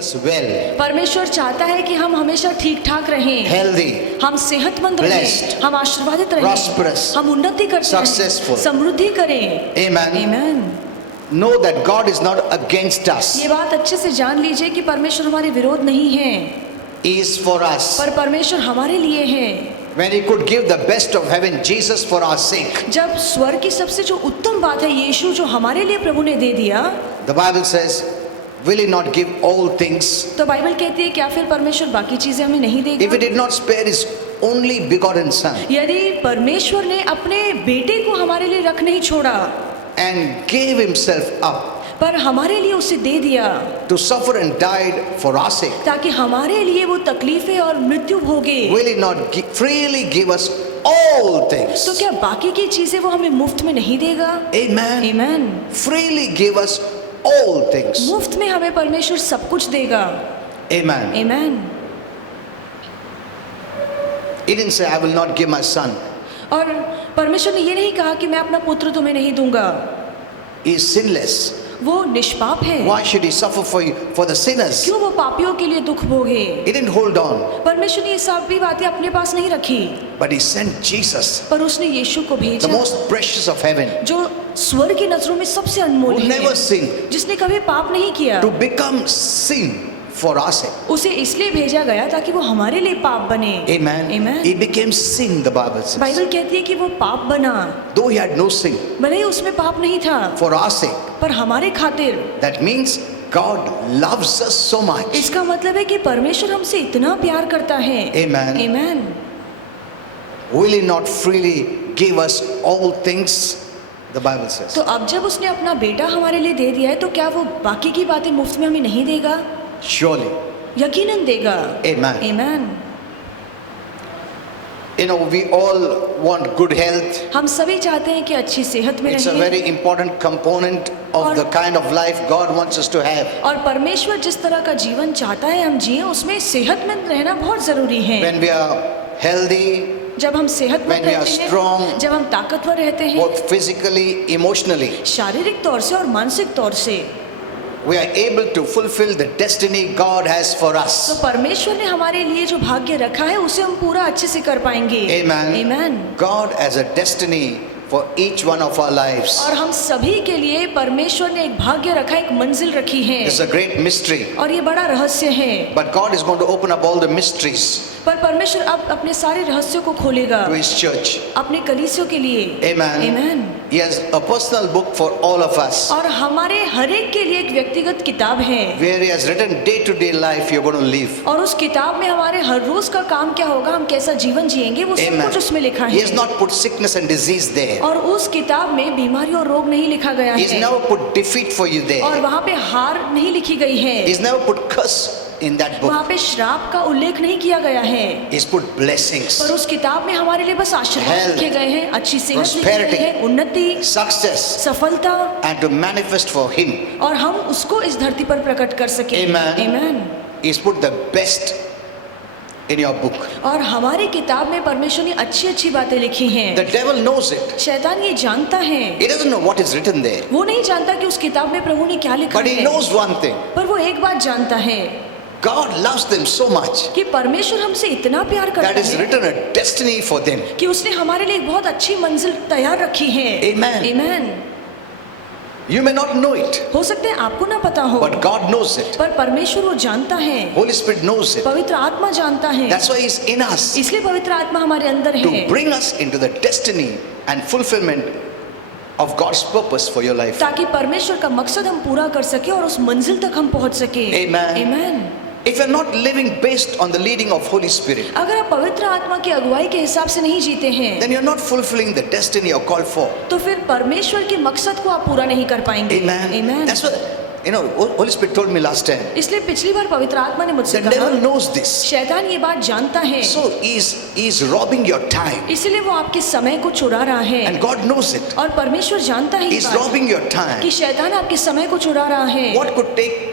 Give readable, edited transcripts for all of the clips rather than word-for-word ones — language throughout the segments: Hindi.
us well, परमेश्वर चाहता है कि हम हमेशा ठीक ठाक रहें, healthy, हम सेहतमंद blessed, रहें, हम आशीर्वादित रहें, prosperous, हम उन्नति करते successful. रहें, समृद्धि करें। Amen. आमीन। Know that God is not against us. ये बात अच्छे से जान लीजिए कि परमेश्वर हमारे विरोध नहीं है, He is for us. पर परमेश्वर हमारे लिए है। When He could give the best of heaven, Jesus for our sake. जब स्वर्ग की सबसे जो उत्तम बात है, यीशु जो हमारे लिए प्रभु ने दे दिया, The Bible says, will He not give all things? तो बाइबल कहती है क्या फिर परमेश्वर बाकी चीजें हमें नहीं If He देगा? did not spare His only begotten Son यदि परमेश्वर ने अपने बेटे को हमारे लिए रख नहीं छोड़ा, and gave Himself up पर हमारे लिए उसे दे दिया to suffer and died for our sake, ताकि हमारे लिए वो तकलीफें और मृत्यु भोगे, will He not freely give us all things? तो क्या बाकी की चीजें वो हमें मुफ्त में नहीं देगा? Amen. आमीन। Freely give us all things. मुफ्त में हमें परमेश्वर सब कुछ देगा। Amen. आमीन। He didn't say, I will not give my son. और परमेश्वर ने ये नहीं कहा कि मैं अपना पुत्र तुम्हें नहीं दूंगा, He is sinless. वो निष्पाप है, Why should He suffer for the sinners? क्यों वो पापियों के लिए दुख भोगे? He didn't hold on, परमेश्वर ने ये सब भी बातें अपने पास नहीं रखी, but He sent Jesus, पर उसने यीशु को the भेजा, most precious of heaven, जो स्वर्ग की नजरों में सबसे अनमोल who never है, sinned, जिसने कभी पाप नहीं किया, to become sin for our sake. उसे इसलिए भेजा गया ताकि वो हमारे लिए पाप बने। Amen. Amen. He became sin, the Bible says. Bible कहती है कि वो पाप बना, Though He had no sin, भले ही उसमें पाप नहीं था, for our sake. पर हमारे खातिर। That means God loves us so much. इसका मतलब है कि परमेश्वर हमसे इतना प्यार करता है। Amen. आमीन। Will He not freely give us all things? The Bible says. तो अब जब उसने अपना बेटा हमारे लिए दे दिया है, तो क्या वो बाकी की बातें मुफ्त में हमें नहीं देगा? Surely. यकीनन देगा। Amen. आमीन। You know, we all want good health. हम सभी चाहते हैं कि अच्छी सेहत में It's a रहें, very important component of the kind of life God wants us to have. और परमेश्वर जिस तरह का जीवन चाहता है हम जिए, उसमें सेहतमंद रहना बहुत जरूरी है। When we are healthy, जब हम सेहतमंद when we are रहते strong, हैं, जब हम ताकतवर रहते हैं, both physically, emotionally, शारीरिक तौर से और मानसिक तौर से, we are able to fulfill the destiny God has for तो us. परमेश्वर ने हमारे लिए जो भाग्य रखा है उसे हम पूरा अच्छे से कर पाएंगे। Amen. आमीन। God has a destiny for each one of our lives. और हम सभी के लिए परमेश्वर ने एक भाग्य रखा, एक मंजिल रखी है, It's a great mystery. और ये बड़ा रहस्य है। But God is going to open up all the mysteries पर परमेश्वर अब अपने सारे रहस्यों को खोलेगा to His church. अपने कलीसियों के लिए। Amen. आमीन। He has a personal book for all of us, और हमारे हर एक के लिए एक व्यक्तिगत किताब है, where He has written day-to-day life you're going to live. और उस किताब में हमारे हर रोज का काम क्या होगा, हम कैसा जीवन जिएंगे, वो सब Amen. कुछ उसमें लिखा He है। has not put sickness and disease there. और उस किताब में बीमारी और रोग नहीं लिखा गया He's है, never put defeat for you there. और वहाँ पे हार नहीं लिखी गई है, He's never put curse in that वहाँ book. पे श्राप का उल्लेख नहीं किया गया है, He's put blessings, पर उस किताब में हमारे लिए बस आशीर्वाद Health, लिखे गए हैं, अच्छी सेहत लिखी prosperity, गई है, उन्नति, success, सफलता, and to manifest for Him. और हम उसको इस धरती पर प्रकट कर सके। Amen. आमीन। He's put the best in your book. और हमारी किताब में परमेश्वर ने अच्छी अच्छी बातें लिखी हैं। The devil knows it. शैतान ये जानता है, He doesn't know what is written there. वो नहीं जानता कि उस किताब में प्रभु ने क्या लिखा But he है, knows one thing. पर वो एक बात जानता है God loves them so much कि परमेश्वर हमसे इतना प्यार that करता He's है written a destiny for them. कि उसने हमारे लिए एक बहुत अच्छी मंजिल तैयार रखी है। Amen. आमीन। You may not know it, हो सकता है आपको ना पता हो, but God knows it. पर परमेश्वर वो जानता है, Holy Spirit knows it. पवित्र आत्मा जानता है, That's why He's in us, इसलिए पवित्र आत्मा हमारे अंदर to है, bring us into the destiny and fulfillment of God's purpose for your life. ताकि परमेश्वर का मकसद हम पूरा कर सके और उस मंजिल तक हम पहुंच सके। Amen. आमीन। If you're not living based on the leading of Holy Spirit, अगर आप पवित्र आत्मा की अगुवाई के हिसाब से नहीं जीते हैं, then you're not fulfilling the destiny you're called for. तो फिर परमेश्वर के मकसद को आप पूरा नहीं कर पाएंगे। Amen. आमीन। That's what, you know, Holy Spirit told me last time. इसलिए पिछली बार पवित्र आत्मा ने मुझसे The devil कहा, knows this. शैतान ये बात जानता है, So he's robbing your time. इसलिए वो आपके समय को चुरा रहा है, And God knows it. और परमेश्वर जानता है ये He's बात robbing your time. कि शैतान आपके समय को चुरा रहा है। What could take,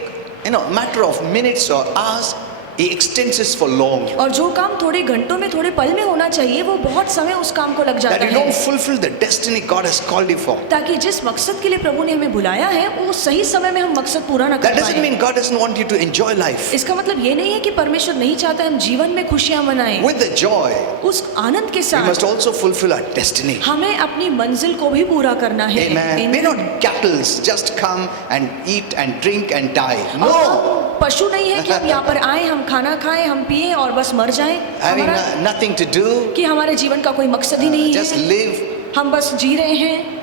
a matter of minutes or hours, he extends it for long. और जो काम थोड़े घंटों में थोड़े पल में होना चाहिए वो बहुत समय उस काम को लग That जाता you don't है, fulfill the destiny God has called you for. ताकि जिस मकसद के लिए प्रभु ने हमें बुलाया है वो सही समय में हम मकसद पूरा न कर That doesn't पाए। mean God doesn't want you to enjoy life. इसका मतलब ये नहीं है कि परमेश्वर नहीं चाहता हम जीवन में खुशियां मनाएं। With the joy, उस आनंद के we must साथ also fulfill our destiny. हमें अपनी मंजिल को भी पूरा करना है। Amen. We're not cattle, just come and eat and drink and die. और No. हम पशु नहीं है कि हम यहाँ पर आए, हम खाना खाएं, हम पिए और बस मर जाएं। Having हमारा nothing to do, कि हमारे जीवन का कोई मकसद ही नहीं just है, live, हम बस जी रहे हैं,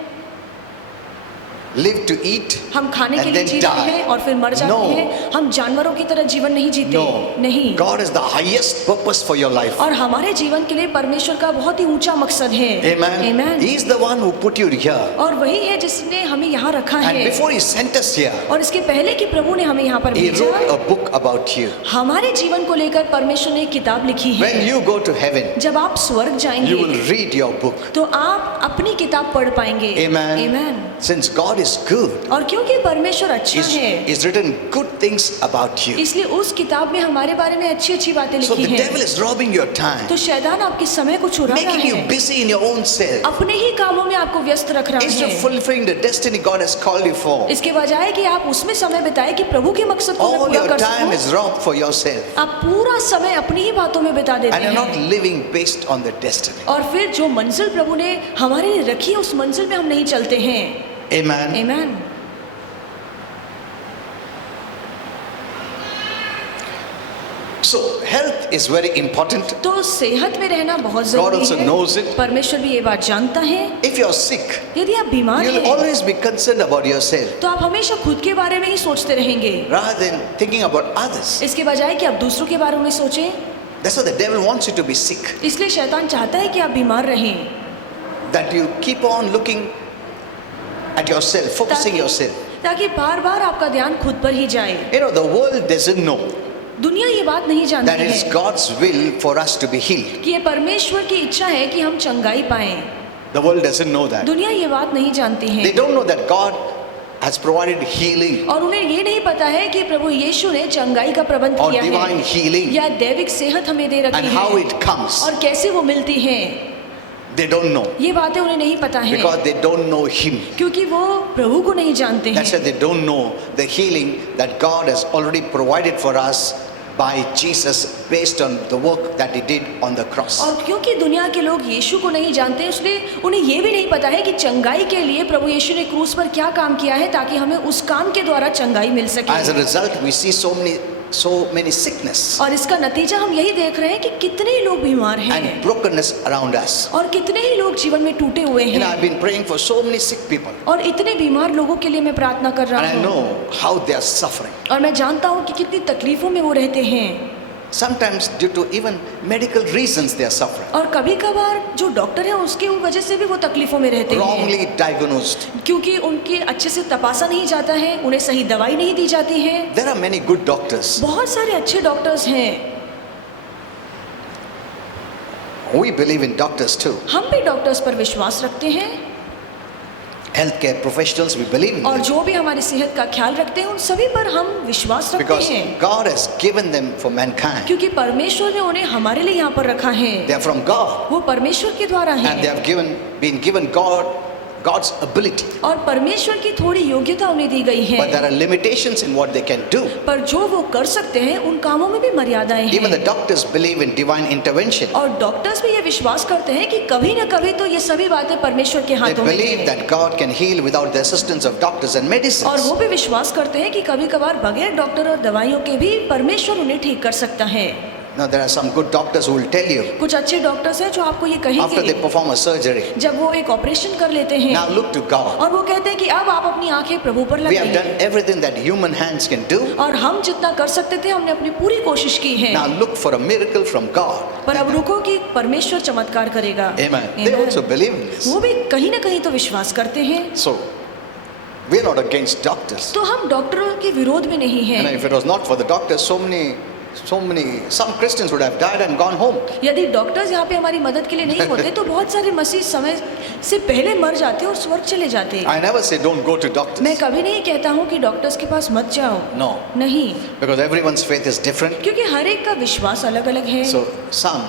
live to eat. हम खाने के And लिए then जी रहे die. हैं और फिर मर जाते No. हैं। हम जानवरों की तरह जीवन नहीं जीते। No. नहीं। God is the highest purpose for your life. और हमारे जीवन के लिए परमेश्वर का बहुत ही ऊंचा मकसद है। Amen. Amen. He is the one who put you here. और वही है जिसने हमें यहाँ रखा And है। before He sent us here, और इसके पहले कि प्रभु ने हमें यहाँ पर He wrote भेजा, a book about you. हमारे जीवन को लेकर परमेश्वर ने एक किताब लिखी है। When you go to heaven, जब आप स्वर्ग you जाएंगे will read your book. तो आप अपनी किताब पढ़ पाएंगे। Amen. Amen. Since God is good, और क्योंकि परमेश्वर अच्छा है, He's written good things about you. इसलिए उस किताब में हमारे बारे में अच्छी अच्छी बातें So लिखी the devil हैं। is robbing your time, तो शैतान आपके समय को चुरा रहा making you है, busy in your own self, अपने ही कामों में आपको व्यस्त रख रहा instead of है, fulfilling the destiny God has called you for. इसके बजाय कि आप उसमें समय बिताए कि प्रभु के मकसद को मैं All पूरा your कर time is सकूं, robbed for yourself, आप पूरा समय अपनी ही बातों में बिता देते and you're not हैं। living based on the destiny. और फिर जो मंजिल प्रभु ने हमारे लिए रखी है उस मंजिल में हम नहीं चलते हैं। Amen. Amen. So health is very important. तो सेहत में रहना बहुत God जरूरी also है। knows it. परमेश्वर भी ये बात जानता है। If you're sick, यदि आप बीमार you'll हैं always be concerned about yourself तो आप हमेशा खुद के बारे में ही सोचते रहेंगे, rather than thinking about others. इसके बजाय कि आप दूसरों के बारे में सोचें। That's why the devil wants you to be sick, इसलिए शैतान चाहता है कि आप बीमार रहें, that you keep on looking at yourself, focusing yourself. ताकि बार बार आपका ध्यान खुद पर ही जाए। You know, the world doesn't know दुनिया ये बात नहीं that जानती it's है God's will for us to be healed. कि ये परमेश्वर की इच्छा है कि हम चंगाई पाएं। The world doesn't know that. दुनिया ये बात नहीं जानती They है don't know that God has provided healing और उन्हें ये नहीं पता है कि प्रभु यीशु ने चंगाई का प्रबंध or किया divine है healing या दैविक सेहत हमें दे and रखी how है it comes. और कैसे वो मिलती है। They don't know ये बातें उन्हें नहीं पता है because they don't know Him. क्योंकि वो प्रभु को नहीं जानते That's why हैं। they don't know the healing that God has already provided for us by Jesus based on the work that He did on the cross. और क्योंकि दुनिया के लोग यीशु को नहीं जानते इसलिए उन्हें ये भी नहीं पता है कि चंगाई के लिए प्रभु यीशु ने क्रूस पर क्या काम किया है ताकि हमें उस काम के द्वारा चंगाई मिल As a सके। result, we see so many sickness और इसका नतीजा हम यही देख रहे हैं कि कितने ही लोग बीमार हैं and brokenness around us. और कितने ही लोग जीवन में टूटे हुए You know, I've हैं been praying for so many sick people, और इतने बीमार लोगों के लिए मैं प्रार्थना कर and रहा I हूँ know how they are suffering. और मैं जानता हूँ कि कितनी तकलीफों में वो रहते हैं Sometimes due to even medical reasons they are suffering. और कभी कभार जो डॉक्टर है उसकी वजह से भी वो तकलीफों में रहते हैं Wrongly diagnosed. क्योंकि उनकी अच्छे से तपासा नहीं जाता है, उन्हें सही दवाई नहीं दी जाती है। There are many good doctors. बहुत सारे अच्छे डॉक्टर्स हैं, We believe in doctors too. हम भी डॉक्टर्स पर विश्वास रखते हैं Healthcare professionals, we believe in और them. जो भी हमारी सेहत का ख्याल रखते हैं उन सभी पर हम विश्वास रखते Because हैं God has given them for mankind. क्योंकि परमेश्वर ने उन्हें हमारे लिए यहाँ पर रखा है। They are from God. वो परमेश्वर के द्वारा And they है have been given God's ability. और परमेश्वर की थोड़ी योग्यता उन्हें दी गई But है, there are limitations in what they can do. पर जो वो कर सकते हैं उन कामों में भी मर्यादाएं Even the हैं। doctors believe in divine intervention. और डॉक्टर्स भी ये विश्वास करते हैं कि कभी न कभी तो ये सभी बातें परमेश्वर के They हाथों में believe हैं। that God can heal without the assistance of doctors and और medicines. वो भी विश्वास करते हैं कि कभी कभार बगैर डॉक्टर और दवाइयों के भी परमेश्वर उन्हें ठीक कर सकता है। Now there are some good doctors who will tell you कुछ अच्छे डॉक्टर्स हैं जो आपको ये after they कहेंगे perform a surgery, जब वो एक ऑपरेशन कर लेते हैं now look to God. और वो कहते हैं कि अब आप अपनी आंखें प्रभु पर We have done लगाइए everything that human hands can do. और हम जितना कर सकते थे हमने अपनी पूरी कोशिश की है, Now look for a miracle from God. पर अब रुको कि परमेश्वर चमत्कार करेगा। Amen. They Amen. also believe in this. वो भी कहीं ना कहीं तो विश्वास करते हैं। So we are not against doctors. तो हम डॉक्टरों के विरोध में नहीं You know, हैं। if it was not for the doctors, so many some Christians would have died and gone home. यदि डॉक्टर्स यहाँ पे हमारी मदद के लिए नहीं होते तो बहुत सारे मसीह समय से पहले मर जाते और स्वर्ग चले जाते। I never say don't go to doctors. मैं कभी नहीं कहता हूँ कि डॉक्टर्स के पास मत जाओ, No, नहीं, because everyone's faith is different. क्योंकि हर एक का विश्वास अलग अलग है। So some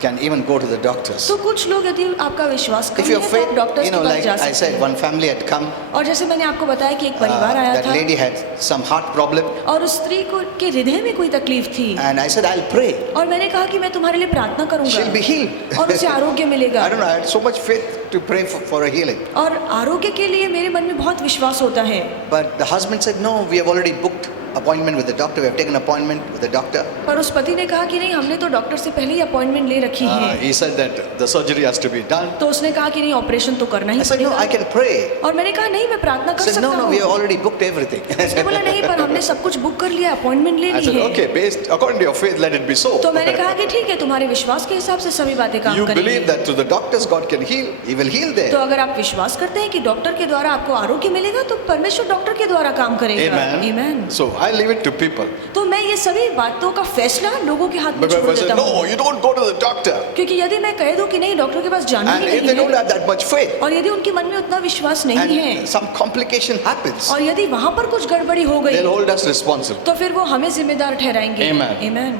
can even go to the doctors. तो कुछ लोग यदि आपका विश्वास If कम your है तो faith, आप डॉक्टर्स you के know, पास like जा I सकते said, हैं। one family had come. और जैसे मैंने आपको बताया कि एक परिवार आया That था lady had some heart problem, और उस स्त्री को के हृदय में कोई तकलीफ थी and I said, I'll pray. और मैंने कहा कि मैं तुम्हारे लिए प्रार्थना She'll be करूंगा healed. और उसे आरोग्य मिलेगा। I don't know. I had so much faith to pray for a healing. और आरोग्य के लिए मेरे मन में बहुत विश्वास होता है। But the husband said, no, we have already booked appointment with the doctor. We have taken appointment with the doctor. पर उस पति ने कहा कि नहीं, हमने तो डॉक्टर से पहले ही अपॉइंटमेंट ले रखी है। He said that the surgery has to be done. तो उसने कहा कि नहीं, ऑपरेशन तो करना ही I said, no, पड़ेगा। I can pray. और मैंने कहा नहीं, मैं प्रार्थना कर He said, सकता no, no, we have हूँ। already booked everything. उसने बोला नहीं, पर हमने सब कुछ बुक कर लिया, अपॉइंटमेंट ले I ली said, है। okay, based according to your faith, let it be so. तो मैंने कहा कि ठीक है, तुम्हारे विश्वास के हिसाब से सभी बातें काम You करेंगी। believe that through the doctors God can heal, He will heal तो there. अगर आप विश्वास करते हैं कि डॉक्टर के द्वारा आपको आरोग्य मिलेगा तो परमेश्वर डॉक्टर के द्वारा काम करेगा। Amen. Amen। So I leave it to people. तो मैं ये सभी बातों का फैसला लोगों के हाथ में Because छोड़ if I say, देता no, हूँ, you don't go to the doctor. क्योंकि यदि मैं कह दूं कि नहीं, डॉक्टर के पास जाना ही And if they नहीं don't है have that much faith, और यदि उनके मन में उतना विश्वास नहीं है and some complication happens, और यदि वहां पर कुछ गड़बड़ी हो गई they'll hold us responsible. तो फिर वो हमें जिम्मेदार ठहराएंगे। Amen. Amen।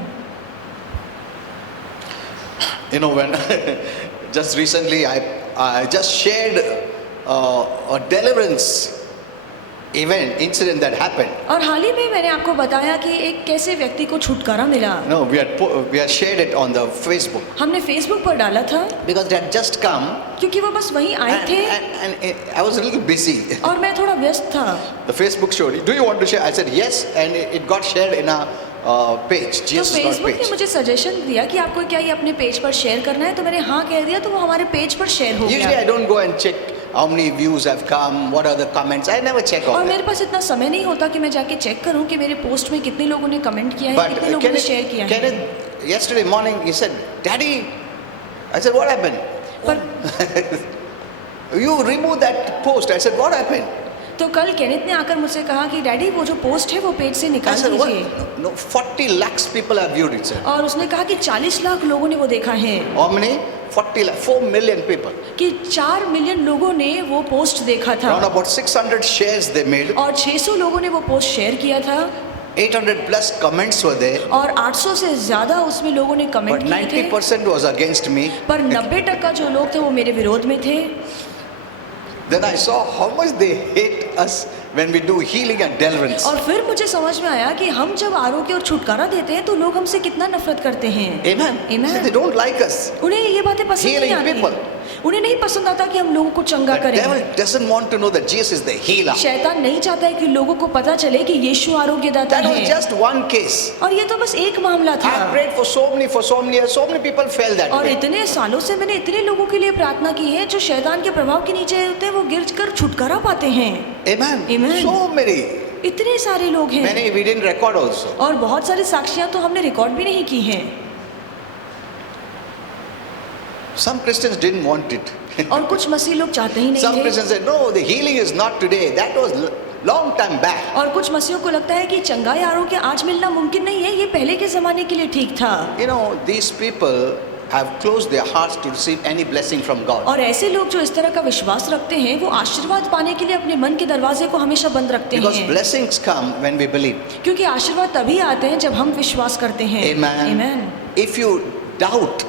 You know, when just recently I just shared a deliverance incident that happened. और हाल ही में मैंने आपको बताया कि एक कैसे व्यक्ति को छुटकारा मिला। No, we had shared it on the Facebook हमने फेसबुक पर डाला था because they had just come क्योंकि वो बस वहीं आए and, थे and I was a little busy. और मैं थोड़ा व्यस्त था। The Facebook showed, do you want to share? I said yes, and it got shared in a page, तो Jesus फेसबुक page. ने मुझे सजेशन दिया कि आपको क्या ये अपने पेज पर शेयर करना है, तो मैंने हाँ कह दिया, तो वो हमारे पेज पर शेयर हो Usually I गया। don't go and check how many views have come, what are the comments. I never check all और that. मेरे पास इतना समय नहीं होता कि मैं जाके चेक करूं कि मेरे पोस्ट में कितने लोगों ने कमेंट किया है, But कितने लोगों ने शेयर किया है। Kenneth, yesterday morning he said, Daddy, I said, what happened? पर You removed that post. I said, what happened? तो कल केनित ने आकर मुझसे कहा कि डैडी वो जो पोस्ट है वो पेज से I निकाल said, दीजिए। what? No, 40 lakhs people have viewed it, sir. और उसने कहा कि 40 लाख लोगों ने वो देखा है How many? 40 lakh, 4 million people. कि 4 मिलियन लोगों ने वो पोस्ट देखा था Around about 600 shares they made. और 600 लोगों ने वो पोस्ट शेयर किया था 800 plus comments were there. और 800 से ज्यादा उसमें लोगों ने But कमेंट किए थे, 90% was against me. पर 90% जो लोग थे वो मेरे विरोध में थे। Then I saw how much they hate us when we do healing and deliverance. और फिर मुझे समझ में आया कि हम जब आरोग्य और छुटकारा देते हैं तो लोग हमसे कितना नफरत करते हैं। Amen. Amen. So they don't like us. उन्हें ये बातें पसंद नहीं Healing आती, people. उन्हें नहीं पसंद आता कि हम लोगों को चंगा The करें। devil doesn't want to know that Jesus is the healer. शैतान नहीं चाहता है कि लोगों को पता चले कि यीशु आरोग्यदाता That was है। just one case. और ये तो बस एक मामला था। I prayed for so many years. So many people fell that और way. इतने सालों से मैंने इतने लोगों के लिए प्रार्थना की है जो शैतान के प्रभाव के नीचे होते हैं, वो गिर कर छुटकारा पाते हैं। Amen. Amen. So many. इतने सारे लोग हैं Many we didn't record also. और बहुत सारी साक्षियां तो हमने रिकॉर्ड भी नहीं की हैं। Some Christians didn't want it. और कुछ मसीह लोग चाहते ही Some नहीं थे Christians said, no, the healing is not today. That was long time back. और कुछ मसीहों को लगता है कि चंगाई आरोग्य आज मिलना मुमकिन नहीं है, ये पहले के जमाने के लिए ठीक था। You know, these people have closed their hearts to receive any blessing from God. और ऐसे लोग जो इस तरह का विश्वास रखते हैं वो आशीर्वाद पाने के लिए अपने मन के दरवाजे को हमेशा बंद रखते Because हैं, blessings come when we believe. क्योंकि आशीर्वाद तभी आते हैं जब हम विश्वास करते हैं। Amen. Amen. If you doubt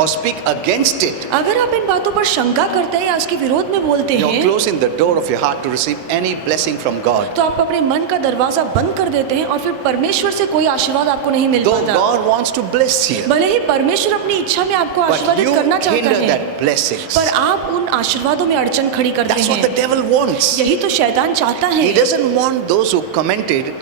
or speak against it, अगर आप इन बातों पर शंका करते हैं या उसके विरोध में बोलते you're हैं closing the door of your heart to receive any blessing from God. तो आप अपने मन का दरवाजा बंद कर देते हैं और फिर परमेश्वर से कोई आशीर्वाद आपको नहीं मिल Though पाता। God wants to bless you, भले ही परमेश्वर अपनी इच्छा में आपको but आशीर्वादित you करना चाहता hinder है, that blessings. पर आप उन आशीर्वादों में अड़चन खड़ी करते That's what the हैं। devil wants. यही तो शैतान चाहता है। He doesn't want those who commented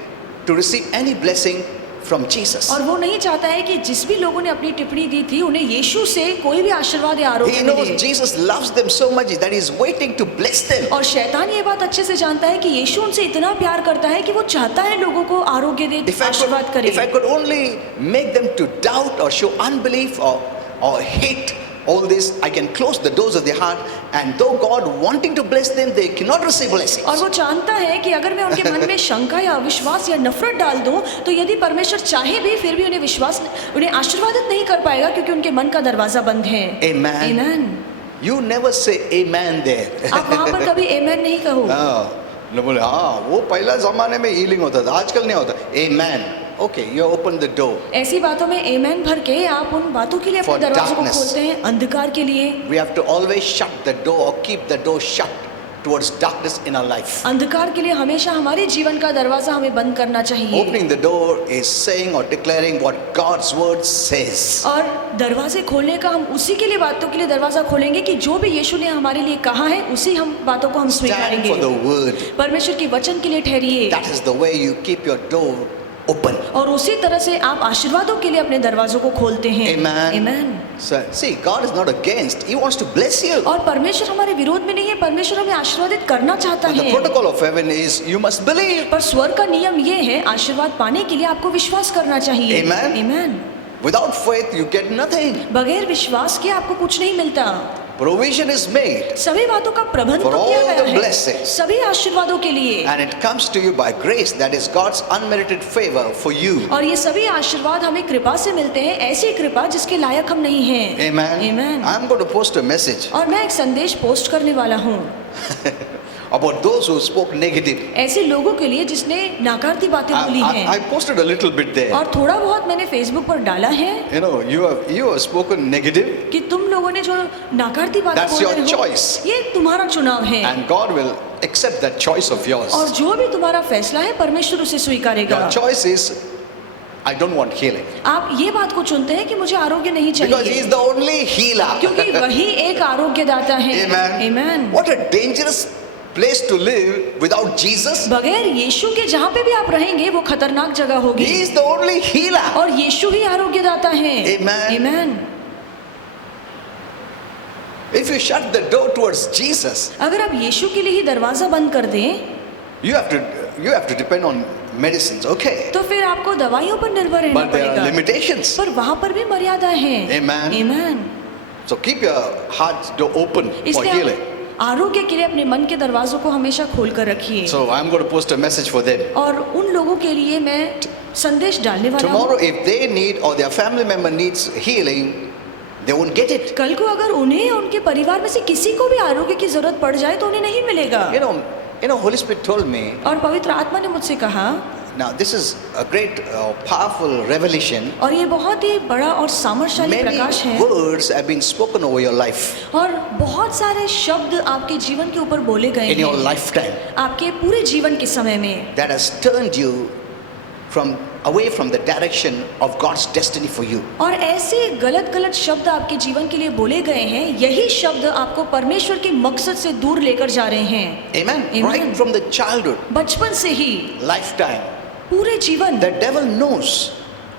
to receive any blessing from Jesus. और वो नहीं चाहता है कि जिस भी लोगों ने अपनी टिप्पणी दी थी उन्हें यीशु से कोई भी आशीर्वाद या आरोग्य He knows मिले। Jesus loves them so much that he's waiting to bless them. और शैतान ये बात अच्छे से जानता है कि यीशु उनसे इतना प्यार करता है कि वो चाहता है लोगों को आरोग्य दे, आशीर्वाद करे। If I could only make them to doubt or show unbelief or hate all this, I can close the doors of their heart, and though God wanting to bless them, they cannot receive blessings. और वो जानता है कि अगर मैं उनके मन में शंका या अविश्वास या नफरत डाल दूं तो यदि परमेश्वर चाहे भी फिर भी उन्हें आशीर्वादित नहीं कर पाएगा क्योंकि उनके मन का दरवाजा बंद है। Amen. Amen. You never say amen there. आप वहाँ पर कभी amen नहीं कहो। न बोले हाँ वो पहला जमाने में हीलिंग होता था, आजकल नहीं होता। Amen. Okay, you open the door. ऐसी बातों में amen भर के आप उन बातों के लिए अपने For दरवाजों को darkness. खोलते हैं, अंधकार के लिए। We have to always shut the door or keep the door shut towards darkness in our life. अंधकार के लिए हमेशा हमारे जीवन का दरवाजा हमें बंद करना चाहिए। Opening the door is saying or declaring what God's word says. और दरवाजे खोलने का हम उसी के लिए बातों के लिए दरवाजा खोलेंगे कि जो भी यीशु ने हमारे लिए कहा है उसी हम बातों को हम Stand स्वीकारेंगे। for the word. परमेश्वर के वचन के लिए ठहरिए That is the way you keep your door open. और उसी तरह से आप आशीर्वादों के लिए अपने दरवाजों को खोलते हैं। Amen. Amen. So, see, God is not against. He wants to bless you. और परमेश्वर हमारे विरोध में नहीं है, परमेश्वर हमें आशीर्वादित करना चाहता But the है। protocol of heaven is you must believe. पर स्वर्ग का नियम ये है, आशीर्वाद पाने के लिए आपको विश्वास करना चाहिए। Amen. Amen. Without faith, you get nothing. बगैर विश्वास के आपको कुछ नहीं मिलता। Provision is made, सभी बातों का प्रबंध For तो किया all गया the है blessings. सभी आशीर्वादों के लिए, and it comes to you by grace. That is God's unmerited favor for you. और ये सभी आशीर्वाद हमें कृपा से मिलते हैं, ऐसी कृपा जिसके लायक हम नहीं हैं। Amen. Amen. I'm going to post a message और मैं एक संदेश पोस्ट करने वाला हूँ about those who spoke negative. ऐसे लोगों के लिए जिसने नाकारती बातें बोली I हैं। posted a little bit there. और थोड़ा बहुत मैंने फेसबुक पर डाला है You know, you have spoken negative, कि तुम लोगों ने जो नाकारती बातें That's बोल your रहे हो, choice. ये तुम्हारा चुनाव है and God will accept that choice of yours. और जो भी तुम्हारा फैसला है परमेश्वर उसे स्वीकारेगा। Your choice is, I don't want healing. आप ये बात को चुनते हैं कि मुझे आरोग्य नहीं Because He चाहिए is the only healer. क्योंकि वही एक आरोग्यदाता है। Amen. Amen. What a dangerous place to live without Jesus. बगैर यीशु के जहाँ पे भी आप रहेंगे वो खतरनाक जगह होगी He is the only healer. और यीशु ही आरोग्यदाता है। Amen. Amen. If you shut the door towards Jesus, अगर आप यीशु के लिए ही दरवाजा बंद कर दें you have to depend on medicines, okay? तो फिर आपको दवाइयों पर निर्भर रहना But there are पड़ेगा, limitations. पर वहाँ पर भी मर्यादा है। Amen. Amen. So keep your heart door open for इसलिए healing. आप आरोग्य के लिए अपने मन के दरवाजों को हमेशा खोल कर रखिए। So I'm going to post a message for them. और उन लोगों के लिए मैं संदेश डालने वाला हूँ। Tomorrow, if they need or their family member needs healing, they won't get it. कल को अगर उन्हें या उनके परिवार में से किसी को भी आरोग्य की जरूरत पड़ जाए तो उन्हें नहीं मिलेगा। You know, Holy Spirit told me, और पवित्र आत्मा ने मुझसे कहा, now this is a great, powerful revelation. और ये बहुत ही बड़ा और सामर्थ्यशाली प्रकाश Many है words have been spoken over your life और बहुत सारे शब्द आपके जीवन के ऊपर बोले गए in your हैं lifetime आपके पूरे जीवन के समय में, that has turned you away from the direction of God's destiny for you. और ऐसे गलत गलत शब्द आपके जीवन के लिए बोले गए हैं, यही शब्द आपको परमेश्वर के मकसद से दूर लेकर जा रहे हैं। Amen. Amen. Right from the childhood, बचपन से ही lifetime, पूरे जीवन the devil knows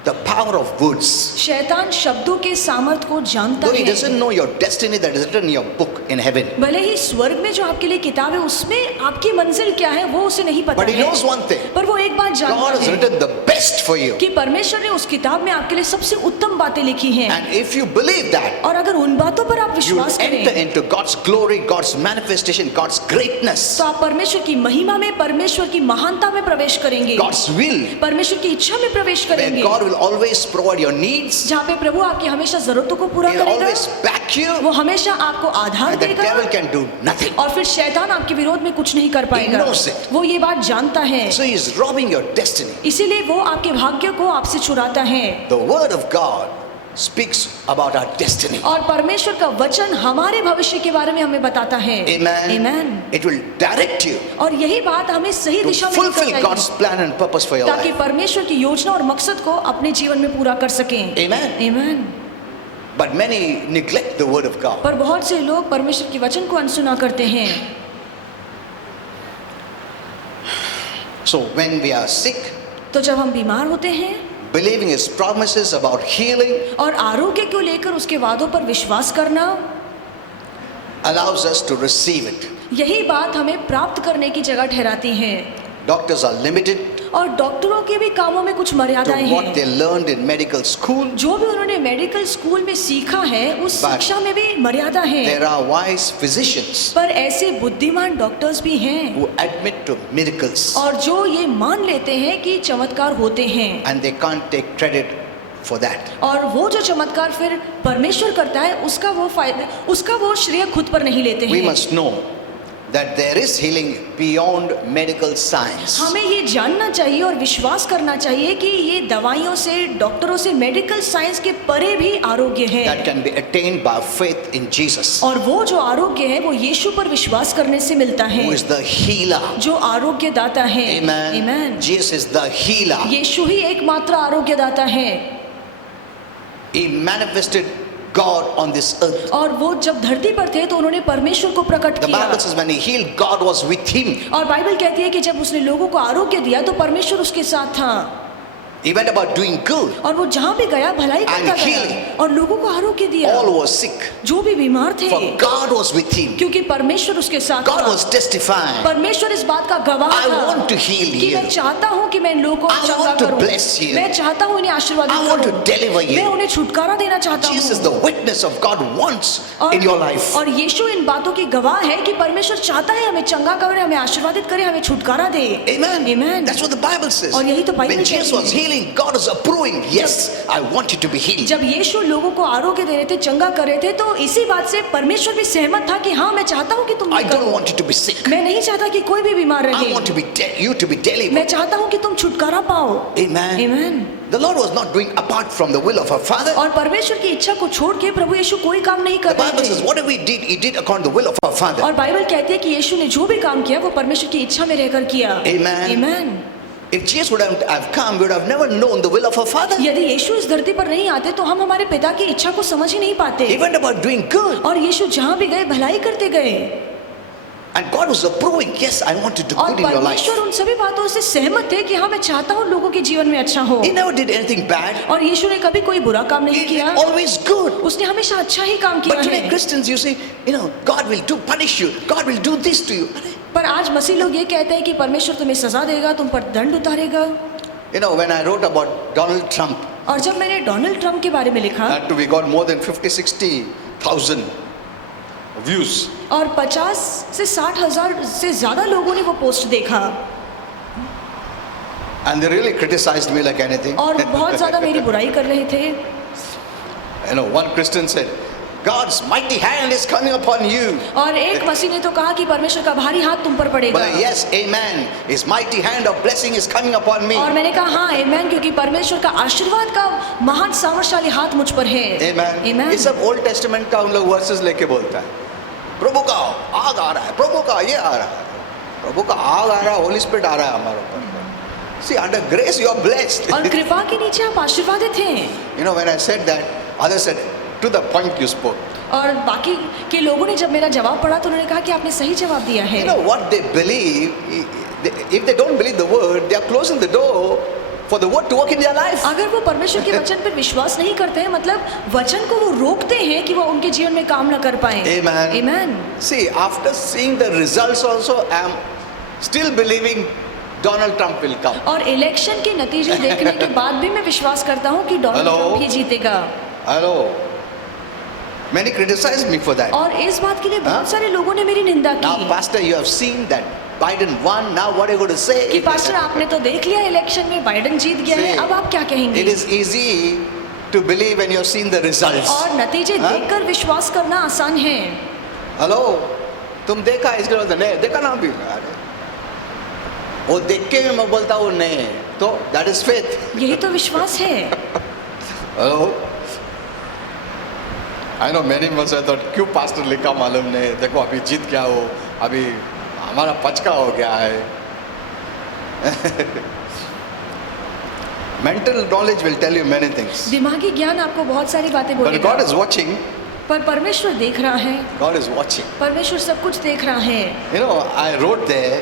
the power of words. शैतान शब्दों के सामर्थ को जानता Though he है। doesn't know your destiny that is written in your book in heaven, भले ही स्वर्ग में जो आपके लिए किताब है उसमें आपकी मंजिल क्या है वो उसे नहीं पता but he है, knows one thing: पर वो एक बात God जानता has है written the best for you. कि परमेश्वर ने उस किताब में आपके लिए सबसे उत्तम बातें लिखी हैं। And if you believe that, और अगर उन बातों पर आप you will विश्वास enter करें into God's glory, God's manifestation, God's greatness, तो आप परमेश्वर की महिमा में, परमेश्वर की महानता में प्रवेश करेंगे, God's will, परमेश्वर की इच्छा में प्रवेश where करेंगे, God will always provide your needs, जहाँ पे प्रभु आपकी हमेशा जरूरतों को पूरा He will करेगा, always back you, वो हमेशा आपको आधार and the देगा devil can do nothing. और फिर शैतान आपके विरोध में कुछ नहीं कर पाएगा। knows it. वो ये बात जानता है, So he is robbing your destiny. इसीलिए वो आपके भाग्य को आपसे चुराता है। The word of God speaks about our destiny. और परमेश्वर का वचन हमारे भविष्य के बारे में हमें बताता है। Amen. Amen. It will direct you और यही बात हमें सही to दिशा में fulfill लेकर God's जाएगी plan and purpose for your ताकि life. परमेश्वर की योजना और मकसद को अपने जीवन में पूरा कर सकें। Amen. Amen. But many neglect the word of God. पर बहुत से लोग परमेश्वर के वचन को अनसुना करते हैं। So when we are sick, तो जब हम बीमार होते हैं believing His promises about healing और आरोग्य को लेकर उसके वादों पर विश्वास करना, allows us to receive it. यही बात हमें प्राप्त करने की जगह ठहराती है। Doctors are limited, और डॉक्टरों के भी कामों में कुछ to मर्यादाएं what हैं। they learned in medical school. जो भी उन्होंने मेडिकल स्कूल में सीखा है उस But शिक्षा में भी मर्यादा है। There are wise physicians पर ऐसे बुद्धिमान डॉक्टर्स भी हैं who admit to miracles और जो ये मान लेते हैं कि चमत्कार होते हैं, and they can't take credit for that. और वो जो चमत्कार फिर परमेश्वर करता है उसका वो श्रेय खुद पर नहीं लेते We हैं। must know that there is healing beyond medical science. हमें ये जानना चाहिए और विश्वास करना चाहिए कि ये दवाइयों से, डॉक्टरों से, मेडिकल साइंस के परे भी आरोग्य है। That can be attained by faith in Jesus, और वो जो आरोग्य है वो यीशु पर विश्वास करने से मिलता है, who is the healer. जो आरोग्य दाता है। Amen. Amen. Jesus is the healer. यीशु ही एकमात्र आरोग्य दाता है। He manifested God on this earth. और वो जब धरती पर थे तो उन्होंने परमेश्वर को प्रकट The किया। Bible says when he healed, God was with him. और बाइबल कहती है कि जब उसने लोगों को आरोग्य दिया तो परमेश्वर उसके साथ था। He went about doing good. और वो जहाँ भी गया भलाई करता And healing. गया और लोगों को आरोग्य दिया। All were sick. जो भी बीमार थे, For God was with him. क्योंकि परमेश्वर उसके साथ God था। was testifying. परमेश्वर इस बात का गवाह I था want to heal कि मैं you. चाहता हूँ कि मैं इन लोगों को I चंगा want to करूँ। bless you. मैं चाहता हूँ इन्हें I आशीर्वादित want to करूँ। deliver you. मैं उन्हें छुटकारा देना चाहता Jesus, हूँ। the witness of God wants in your life. और यीशु इन बातों की गवाह है कि परमेश्वर चाहता है हमें चंगा करे, हमें आशीर्वादित करे, हमें छुटकारा दे। Amen. Amen. That's what the Bible says. और यही तो बाइबल When Jesus कहती was है। healing, God was approving. Yes, I want you to be healed. जब यीशु लोगों को आरोग्य दे रहे थे, चंगा कर रहे थे, तो इसी बात से परमेश्वर भी सहमत था कि हाँ, मैं चाहता हूँ कि तुम I ये don't करो। want you to be sick. मैं नहीं चाहता कि कोई भी बीमार I रहे। want to be you to be मैं delivered. चाहता हूँ कि तुम छुटकारा पाओ। Amen. Amen. The Lord was not doing apart from the will of our Father. और परमेश्वर की इच्छा को छोड़ के प्रभु यीशु कोई काम नहीं The कर Bible रहे says थे। whatever he did according to the will of our Father. और बाइबल कहती है कि यीशु ने जो भी काम किया वो परमेश्वर की इच्छा में रहकर किया। Amen. Amen. If Jesus would have come, we would have never known the will of our Father. यदि यीशु इस धरती पर नहीं आते तो हम हमारे पिता की इच्छा को समझ ही नहीं पाते। He went about doing good. और यीशु जहाँ भी गए भलाई करते गए। And God was approving. Yes, I want to do और good in your life. परमेश्वर उन सभी बातों से सहमत थे कि हाँ, मैं चाहता हूँ लोगों के जीवन में अच्छा हो। He never did anything bad. और यीशु ने कभी कोई बुरा काम नहीं He did किया। always good. उसने हमेशा अच्छा ही काम किया But today है। Christians, you say, God will punish you. God will do this to you. पर आज मसीह लोग ये कहते हैं कि परमेश्वर तुम्हें सजा देगा, तुम पर दंड उतारेगा। When I wrote about Donald Trump, और जब मैंने डोनाल्ड ट्रम्प के बारे में लिखा, we got more than 50-60,000 views. और 50 से 60 हजार से ज्यादा लोगों ने वो पोस्ट देखा And they really criticized me like anything. और बहुत ज्यादा मेरी बुराई कर रहे थे। One Christian said, God's mighty hand is coming upon you. और एक मसीह ने तो कहा कि परमेश्वर का भारी हाथ तुम पर पड़ेगा। But yes, amen. His mighty hand of blessing is coming upon me. और मैंने कहा हाँ आमेन, क्योंकि परमेश्वर का आशीर्वाद का महान सामर्थ्यशाली हाथ मुझ पर है। Amen. Amen. ये सब ओल्ड टेस्टामेंट का उन लोग वर्सेस लेके बोलता है। प्रभु का आग आ रहा है, प्रभु का ये आ रहा है, प्रभु का आग आ रहा है, होली स्पिरिट आ रहा है हमारे ऊपर। See, under grace you are blessed. और कृपा के नीचे आप आशीर्वादित हैं। When I said that, others said, to the point you spoke. और बाकी के लोगों ने जब मेरा जवाब पढ़ा तो उन्होंने कहा कि आपने सही जवाब दिया है। What they believe, if they don't believe the word, they are closing the door for the word to work in their life. अगर वो परमेश्वर के वचन पर विश्वास नहीं करते हैं, मतलब वचन को वो रोकते हैं कि वो उनके जीवन में काम न कर पाए। Amen. Amen. See, after seeing the results also, I am still believing Donald Trump will come. और इलेक्शन के नतीजे देखने के बाद भी मैं विश्वास करता हूँ कि डोनाल्ड Hello? ट्रम्प ही जीतेगा। Hello. Many criticized me for that. और इस बात के लिए बहुत सारे लोगों ने मेरी निंदा Now, की Pastor, you have seen that Biden won. Now, what are you going to कि say? पास्टर आपने तो देख लिया इलेक्शन में बाइडेन जीत गया है, See, अब आप क्या कहेंगे? It is easy to believe when you have seen the results. और नतीजे हाँ? देखकर विश्वास करना आसान है। Hello, तुम देखा इसके बाद नहीं देखा ना अभी? अरे, वो देख के भी मैं बोलता हूँ नहीं, तो that is faith. यही तो विश्वास है। Hello. I know many of us have thought क्यों पास्टर लिखा मालूम नहीं, देखो अभी जीत गया हो, अभी हमारा पचका हो गया है। Mental knowledge will tell you many things. दिमागी ज्ञान आपको बहुत सारी बातें But बोलेगा, God is watching. पर परमेश्वर देख रहा है। God is watching. परमेश्वर सब कुछ देख रहा है। I wrote there,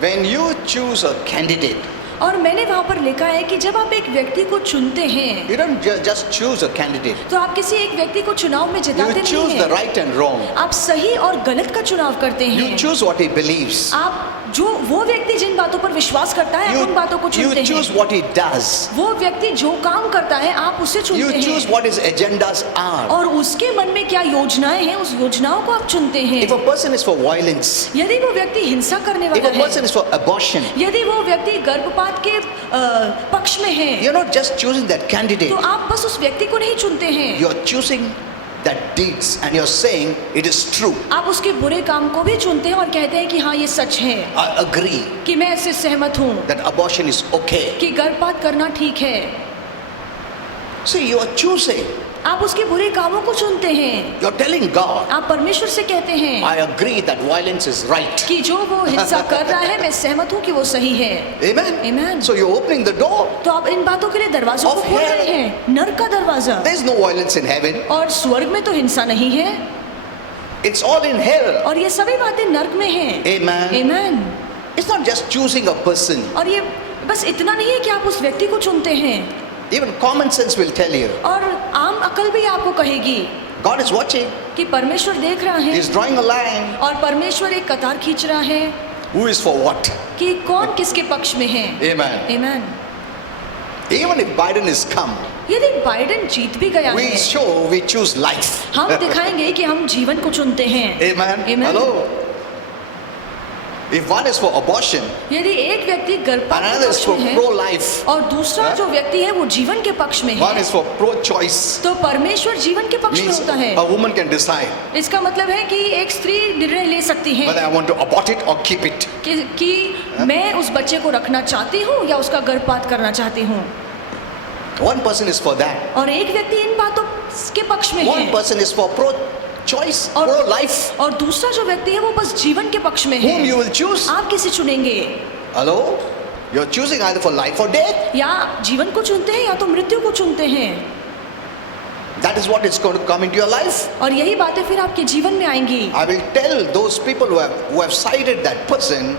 when you choose a candidate, और मैंने वहाँ पर लिखा है कि जब आप एक व्यक्ति को चुनते हैं You don't just choose a candidate. तो आप किसी एक व्यक्ति को चुनाव में You जिताते नहीं choose the हैं। right and wrong. आप सही और गलत का चुनाव करते You हैं। choose what he believes. आप जो वो व्यक्ति जिन बातों पर विश्वास करता है आप उन बातों को चुनते You choose हैं। what he does. वो व्यक्ति जो काम करता है आप उसे You चुनते choose हैं what his agendas are. और उसके मन में क्या योजनाएं हैं उस योजनाओं को आप चुनते हैं। If a person is for violence, यदि वो व्यक्ति हिंसा करने if वाला a person है, is for abortion, यदि वो व्यक्ति गर्भपात के पक्ष में है, you're not just choosing that candidate. तो आप बस उस व्यक्ति को नहीं चुनते हैं, You're choosing that deeds and you're saying it is true. आप उसके बुरे काम को भी चुनते हैं और कहते हैं कि हाँ ये सच है, I agree कि मैं इससे सहमत हूँ that abortion is okay. कि गर्भपात करना ठीक है। See, you are choosing. आप उसके बुरे कामों को चुनते हैं। You're telling God, आप परमेश्वर से कहते हैं I agree that violence is right. कि जो वो हिंसा कर रहा है मैं सहमत हूँ कि वो सही है। Amen? Amen. So you're opening the door. तो आप इन बातों के लिए दरवाजों को Of खोल hell. रहे हैं, नरक का दरवाजा। There's no violence in heaven. और स्वर्ग में तो हिंसा नहीं है It's all in hell. और ये सभी बातें नरक में हैं। Amen. Amen. It's not just choosing a person. और ये बस इतना नहीं है कि आप उस व्यक्ति को चुनते हैं, Even common sense will tell you. और आम अकल भी आपको कहेगी God is watching. कि परमेश्वर देख रहा है He's drawing a line. और परमेश्वर एक कतार खींच रहा है Who is for what? कि कौन किसके पक्ष में है। Amen. Amen. Even if Biden is come, यदि बाइडेन जीत भी गया we है, show we choose life. हम दिखाएंगे कि हम जीवन को चुनते हैं। Amen. Amen. Hello. If one is for abortion, यदि एक व्यक्ति गर्भपात के another is पक्ष for में है pro-life, और दूसरा जो व्यक्ति है वो जीवन के पक्ष में one है, is for pro-choice, तो परमेश्वर जीवन के पक्ष में means होता है। a woman can decide इसका मतलब है कि एक स्त्री निर्णय ले सकती है whether I want to abort it or keep it. कि मैं उस बच्चे को रखना चाहती हूँ या उसका गर्भपात करना चाहती हूँ। One person is for that. और एक व्यक्ति इन बातों के पक्ष में One है person is for pro-choice, और pro-life. और दूसरा जो व्यक्ति है वो बस जीवन के पक्ष में Whom you है। will choose? आप किसे चुनेंगे? Hello? You're choosing either for life or death. या जीवन को चुनते हैं या तो मृत्यु को चुनते हैं। That is what is going to come into your life. और यही बातें फिर आपके जीवन में आएंगी। I will tell those people who have sided that person,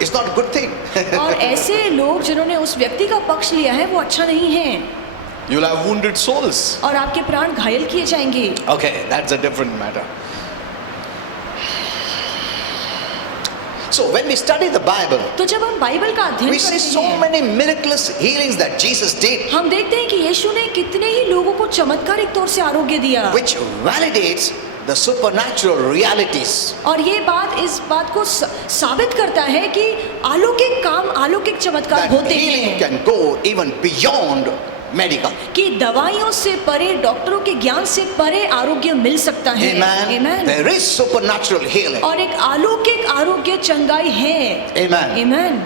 it's not a good thing. और ऐसे लोग जिन्होंने उस व्यक्ति का पक्ष लिया है वो अच्छा नहीं है You'll have wounded souls. और आपके प्राण घायल किए जाएंगे। Okay, that's a different matter. So when we study the Bible, तो जब हम बाइबल का अध्ययन we see करते so हैं many miraculous healings that Jesus did, हम देखते हैं कि यीशु ने कितने ही लोगों को चमत्कारिक तौर से आरोग्य दिया which validates the supernatural realities. और ये बात इस बात को साबित करता है कि अलौकिक काम अलौकिक चमत्कार That होते healing हैं can go even beyond medical. कि दवाइयों से परे डॉक्टरों के ज्ञान से परे आरोग्य मिल सकता है। Amen. Amen. There is supernatural healing. और एक अलौकिक आरोग्य चंगाई है। Amen. Amen.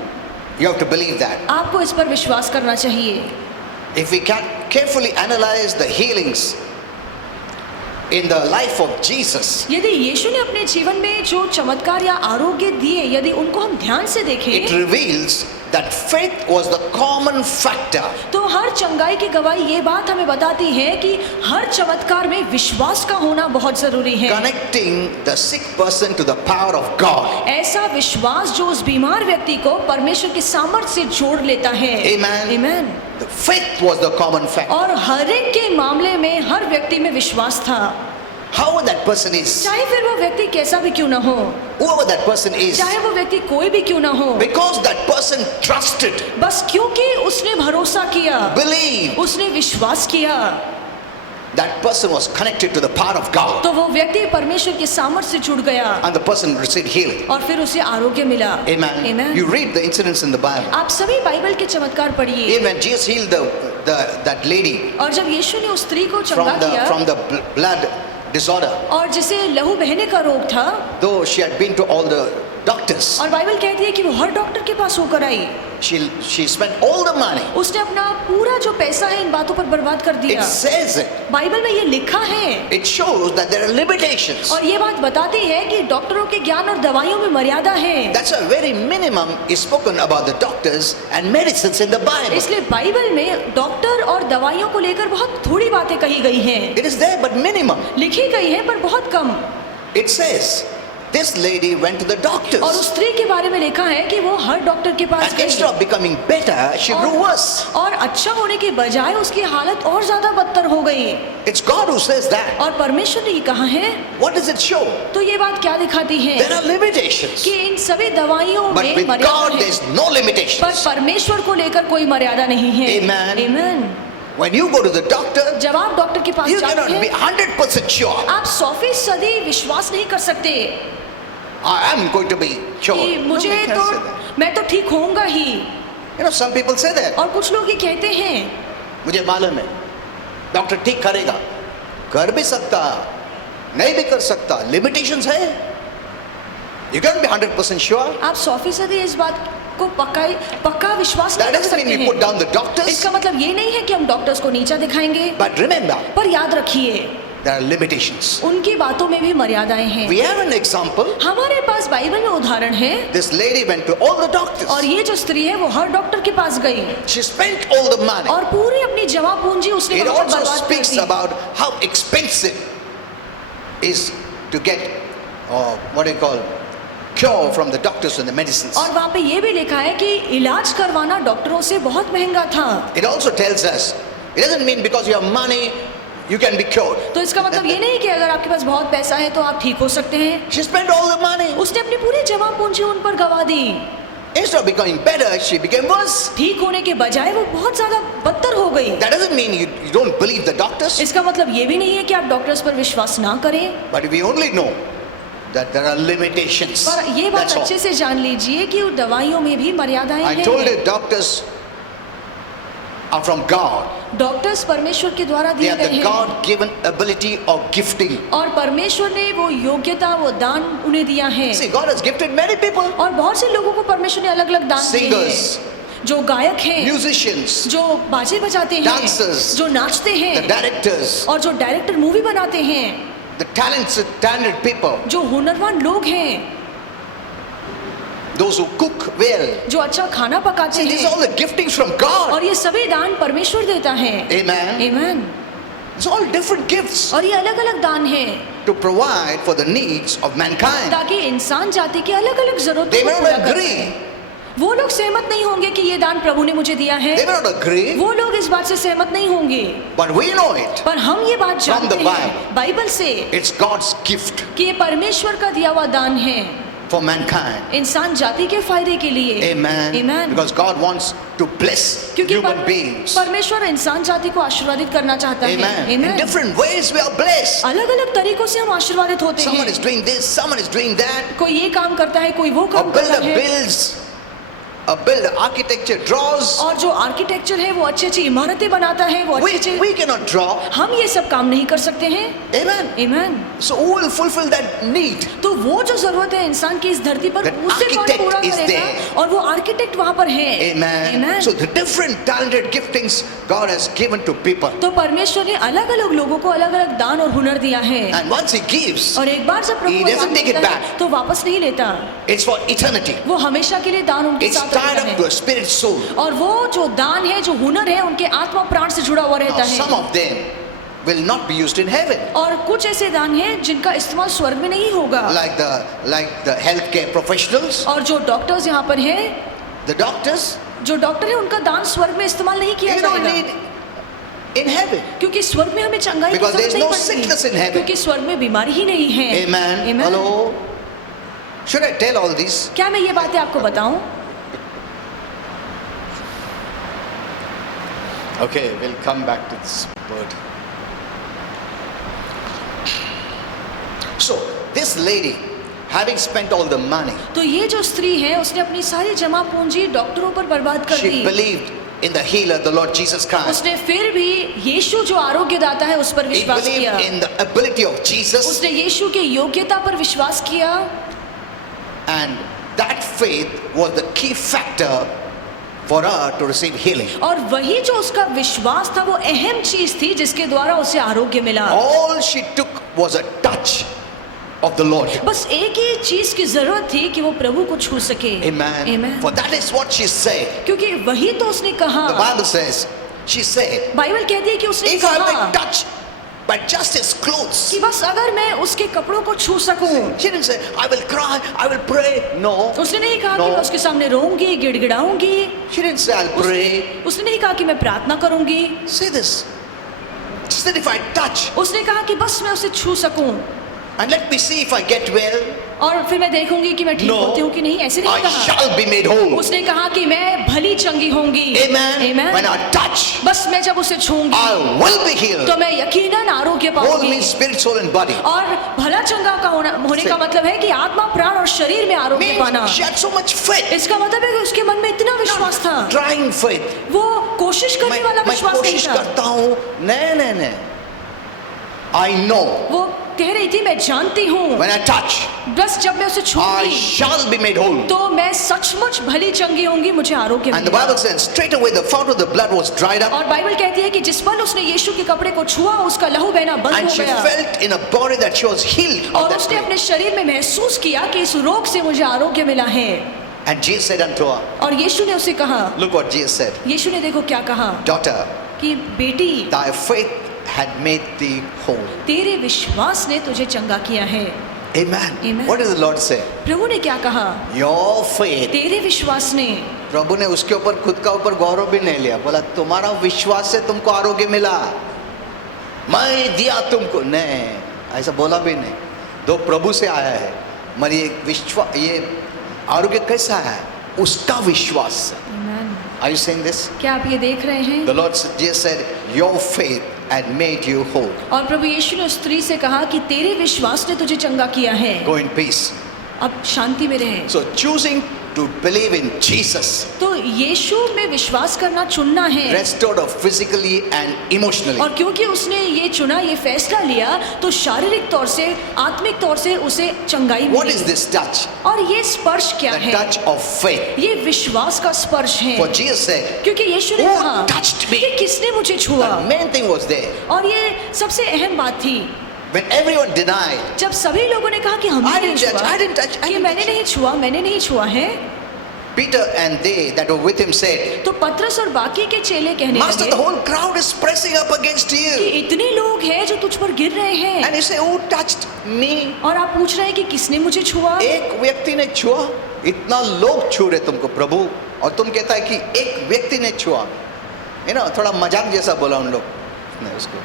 You have to believe that. आपको इस पर विश्वास करना चाहिए। If we can carefully analyze the healings in the life of Jesus, यदि यीशु ने अपने जीवन में जो चमत्कार या आरोग्य दिए यदि उनको हम ध्यान से it देखें reveals that faith was the common factor तो हर चंगाई की गवाही ये बात हमें बताती है कि हर चमत्कार में विश्वास का होना बहुत जरूरी है। connecting the sick person to the power of God. ऐसा विश्वास जो उस बीमार व्यक्ति को परमेश्वर की सामर्थ्य से जोड़ लेता है। Amen. Amen. The faith was the common factor. और हर एक के मामले में हर व्यक्ति में विश्वास था, However that person is, चाहे फिर वो व्यक्ति कैसा भी क्यों ना हो, whoever that person is, चाहे वो व्यक्ति कोई भी क्यों ना हो, because that person trusted, बस क्योंकि उसने भरोसा किया, believed, उसने विश्वास किया, that person was connected to the power of God, तो वो व्यक्ति परमेश्वर के सामर्थ्य से जुड़ गया and the person received healing. और फिर उसे आरोग्य मिला। Amen. Amen. You read the incidents in the Bible. आप सभी बाइबल के चमत्कार पढ़िए। Even when Jesus healed that lady और जब यीशु ने उस स्त्री को चंगा from किया the blood disorder, और जिसे लहू बहने का रोग था, though she had been to all the doctors, और बाइबल कहती है कि वो हर डॉक्टर के पास होकर आई, she spent all the money. उसने अपना पूरा जो पैसा है इन बातों पर बर्बाद कर It दिया। says it. बाइबल में ये लिखा है It shows that there are limitations. और ये बात बताती है कि डॉक्टरों के ज्ञान और दवाइयों में मर्यादा है। That's a very minimum is spoken about the doctors and medicines in the Bible. इसलिए बाइबल में डॉक्टर और दवाइयों को लेकर बहुत थोड़ी बातें कही गई हैं, It is there, but minimum. लिखी गई है पर बहुत कम। It says, this lady went to the और doctors. उस स्त्री के बारे में लिखा है कि वो हर डॉक्टर के पास And instead of गई becoming better, she grew worse. और अच्छा होने के बजाय उसकी हालत और ज्यादा बदतर हो गई। It's God who says that. और परमेश्वर ने ये कहा है, What does it show? तो ये बात क्या दिखाती है There are limitations. कि इन सभी दवाइयों But में with मर्यादा God, है, there's no पर limitations. परमेश्वर को लेकर कोई मर्यादा नहीं है। Amen. Amen. When you go to the doctor, जब आप डॉक्टर के पास you जाते cannot be हैं 100% sure. आप 100% विश्वास नहीं कर सकते I am going to be कि cured. मुझे Nobody can तो say that. मैं तो ठीक होऊंगा ही। You know, some people say that. और कुछ लोग ये कहते हैं मुझे मालूम है डॉक्टर ठीक करेगा, कर भी सकता, नहीं भी कर सकता, लिमिटेशंस है। You can't be 100% sure. आप 100% इस बात को पक्का विश्वास That नहीं कर doesn't mean सकते we put down the हैं। doctors. इसका मतलब ये नहीं है कि हम डॉक्टर्स को नीचा दिखाएंगे, But remember, पर याद रखिए there are limitations. उनकी बातों में भी मर्यादाएं हैं। We have an example. हमारे पास बाइबल में उदाहरण है This lady went to all the doctors. और ये जो स्त्री है वो हर डॉक्टर के पास गई She spent all the money. और पूरी अपनी जमा पूंजी उसने It वहाँ पर also बर्बाद कर speaks the. about how expensive is to get, what do you call, cure from the doctors and the medicines. और वहाँ पे ये भी लिखा है कि इलाज करवाना डॉक्टरों से बहुत महंगा था। It also tells us, it doesn't mean because you have money, you can be cured. तो इसका मतलब ये नहीं कि अगर आपके पास बहुत पैसा है तो आप ठीक हो सकते हैं। She spent all the money. उसने अपनी पूरी जमा पूंजी उन पर गवा दी। Instead of becoming better, she became worse. ठीक होने के बजाय वो बहुत ज्यादा बदतर हो गई। That doesn't mean you don't believe the doctors. इसका मतलब ये भी नहीं है कि आप डॉक्टर्स पर विश्वास ना करें, But we only know that there are limitations. पर ये बात That's all. अच्छे से जान लीजिए कि उन दवाइयों में भी मर्यादाएं I हैं। told you doctors are from God. Doctors परमेश्वर के द्वारा They दिए are गए the हैं God-given ability of gifting. और परमेश्वर ने वो योग्यता वो दान उन्हें दिया है। See, God has gifted many people. और बहुत से लोगों को परमेश्वर ने अलग अलग दान दिए Singers, हैं, जो गायक हैं, musicians, जो बाजे बजाते हैं, dancers, जो नाचते the हैं directors, और जो डायरेक्टर मूवी बनाते हैं, the talented people, जो हुनरमंद लोग हैं, those who cook well. जो अच्छा खाना पकाते See, these are हैं, all the giftings from God. और ये सभी दान परमेश्वर देता है। Amen. आमीन। It's all different gifts और ये अलग अलग दान हैं to provide for the needs of mankind. ताकि इंसान जाति की अलग अलग जरूरतों They को may पूरा not कर agree. सके। वो लोग सहमत नहीं होंगे कि ये दान प्रभु ने मुझे दिया है, They may not agree, वो लोग इस बात से सहमत नहीं होंगे, but we know it. पर हम ये बात From जानते the हैं बाइबल से It's God's gift कि ये परमेश्वर का दिया हुआ दान है for mankind. इंसान जाति के फायदे के लिए। Amen. Amen. Because God wants to bless क्योंकि human beings. परमेश्वर इंसान जाति को आशीर्वादित करना चाहता है। Amen. In Amen. different ways we are blessed. अलग अलग तरीकों से हम आशीर्वादित होते Someone is हैं। doing this, someone is doing that. कोई ये काम करता है, कोई वो A काम करता builder है, builds, a builder architecture draws. और जो आर्किटेक्चर है वो अच्छी अच्छी इमारतें बनाता है, वो अच्छे We cannot draw. हम ये सब काम नहीं कर सकते हैं। Amen. Amen. So who will fulfill that need? तो वो जो जरूरत है इंसान की इस धरती पर That उसे कौन architect पूरा is करेगा? there. और वो आर्किटेक्ट वहाँ पर है। Amen. Amen. So the different talented giftings God has given to people. तो परमेश्वर ने अलग अलग लोगों को अलग अलग दान और हुनर दिया है, And once He gives, और एक बार जब प्रभु He वो doesn't दान take it देता है, back. तो वापस नहीं लेता, it's for eternity. वो हमेशा के लिए दान उनके It's साथ tied रहता up to a है। spirit soul. और वो जो दान है, जो हुनर है, उनके आत्मा प्राण से जुड़ा हुआ रहता Now, some है। of them will not be used in heaven. और कुछ ऐसे दान हैं जिनका इस्तेमाल स्वर्ग में नहीं होगा। Like the healthcare professionals, और जो डॉक्टर्स यहाँ पर हैं, the doctors, जो डॉक्टर है, उनका दान स्वर्ग में इस्तेमाल नहीं किया you don't जाएगा, need in heaven. क्योंकि स्वर्ग में हमें चंगाई की Because there जरूरत is नहीं no sickness in पड़ती, heaven. क्योंकि स्वर्ग में बीमारी ही नहीं है। Amen. Amen. Hello. Should I tell all this? क्या मैं ये बातें आपको बताऊं? Okay, we'll come back to this word. So, this lady, having spent all the money, तो ये जो स्त्री है, उसने अपनी सारी जमा पूंजी डॉक्टरों पर बर्बाद कर she the. believed in the healer, the Lord Jesus Christ. उसने फिर भी यीशु जो आरोग्य दाता है उस पर He विश्वास believed किया। in the ability of Jesus, उसने यीशु के योग्यता पर विश्वास किया, and that faith was the key factor for her to receive healing. और वही जो उसका विश्वास था वो अहम चीज थी जिसके द्वारा उसे आरोग्य मिला। All she took was a touch of the Lord. बस एक ही चीज की जरूरत थी कि वो प्रभु को छू सके। Amen. Amen. For that is what she said. क्योंकि वही तो उसने कहा। The Bible says, she said, Bible कहती है कि उसने if I कहा may touch but just his clothes. कि बस अगर मैं उसके कपड़ों को छू सकूं। She didn't say, I will cry, I will pray. No. उसने नहीं कहा कि No. मैं उसके सामने रोऊंगी, गिड़गिड़ाऊंगी। She didn't say, I'll pray. उसने नहीं कहा कि मैं प्रार्थना करूंगी। Say this. Just that if I touch उसने कहा कि बस मैं उसे छू सकूं and let me see if I get well, और फिर मैं देखूंगी कि मैं ठीक No. होती हूँ कि नहीं। ऐसे नहीं I कहा। shall be made whole. उसने कहा कि मैं भली चंगी होंगी। Amen. Amen. When I touch, बस मैं जब उसे छूंगी I will be healed. तो मैं यकीनन आरोग्य Whole पाऊंगी। means spirit, soul, and body. और भला चंगा का होने का मतलब है कि आत्मा, प्राण और शरीर में आरोग्य पाना। Means she had so much faith. इसका मतलब है कि उसके मन में इतना विश्वास था। Trying faith. वो कोशिश करने वाला मैं विश्वास नहीं कोशिश था। करता हूँ। नहीं। I know. वो कह रही थी मैं जानती हूँ When I touch, बस जब मैं उसे I छूंगी shall be made whole. तो मैं सचमुच भली चंगी होंगी, मुझे आरोग्य And the मिलेगा। Bible says, straight away the fount of the blood was dried up, और बाइबल कहती है कि जिस पल उसने यीशु के कपड़े को छुआ उसका लहू बहना बंद and हो she गया felt in her body that she was healed of और that उसने plague. अपने शरीर में महसूस किया कि इस रोग से मुझे आरोग्य मिला है। And Jesus said unto her, और यीशु ने उसे कहा, look what Jesus said, यीशु ने देखो क्या कहा daughter, कि बेटी thy faith had made thee whole. तेरे विश्वास ने तुझे चंगा किया है। Amen. Amen. What did the Lord say? प्रभु ने क्या कहा? Your faith. तेरे विश्वास ने। प्रभु ने उसके ऊपर खुद का ऊपर गौरव भी नहीं लिया, बोला तुम्हारा विश्वास से तुमको आरोग्य मिला, मैं दिया तुमको। नहीं, ऐसा बोला भी नहीं। दो प्रभु से आया है, मगर ये आरोग्य कैसा है? उसका विश्वास से। Amen. Are you saying this? क्या आप ये देख रहे हैं? The Lord Jesus said, your faith had made you whole. और प्रभु यीशु ने उस स्त्री से कहा कि तेरे विश्वास ने तुझे चंगा किया है। Go in peace. अब शांति में रहे। So choosing to believe in Jesus, तो यीशु में विश्वास करना चुनना है। restored her physically and emotionally. और क्योंकि उसने ये चुना, ये फैसला लिया, तो शारीरिक तौर से, आत्मिक तौर से उसे चंगाई What is milli. this touch? और ये स्पर्श क्या The है? touch of faith. ये विश्वास का स्पर्श है। For Jesus said, क्योंकि यीशु ने Who कहा touched me? कि किसने मुझे छुआ? the main thing was there. और ये सबसे अहम बात थी। When everyone denied, जब सभी लोगों ने कहा कि हमने I नहीं didn't touch, छुआ, I didn't touch, I कि didn't मैंने touch. नहीं छुआ, मैंने नहीं छुआ है, Peter and they that were with him said, तो पतरस और बाकी के चेले कहने Master, लगे the whole crowd is pressing up against कि you. इतने लोग हैं जो तुझ पर गिर रहे हैं, And you say, who touched me? और आप पूछ रहे हैं कि किसने मुझे छुआ? एक व्यक्ति ने छुआ, इतना लोग छू रहे तुमको प्रभु, और तुम कहता है कि एक व्यक्ति ने छुआ। थोड़ा मजाक जैसा बोला उन लोग ने उसको।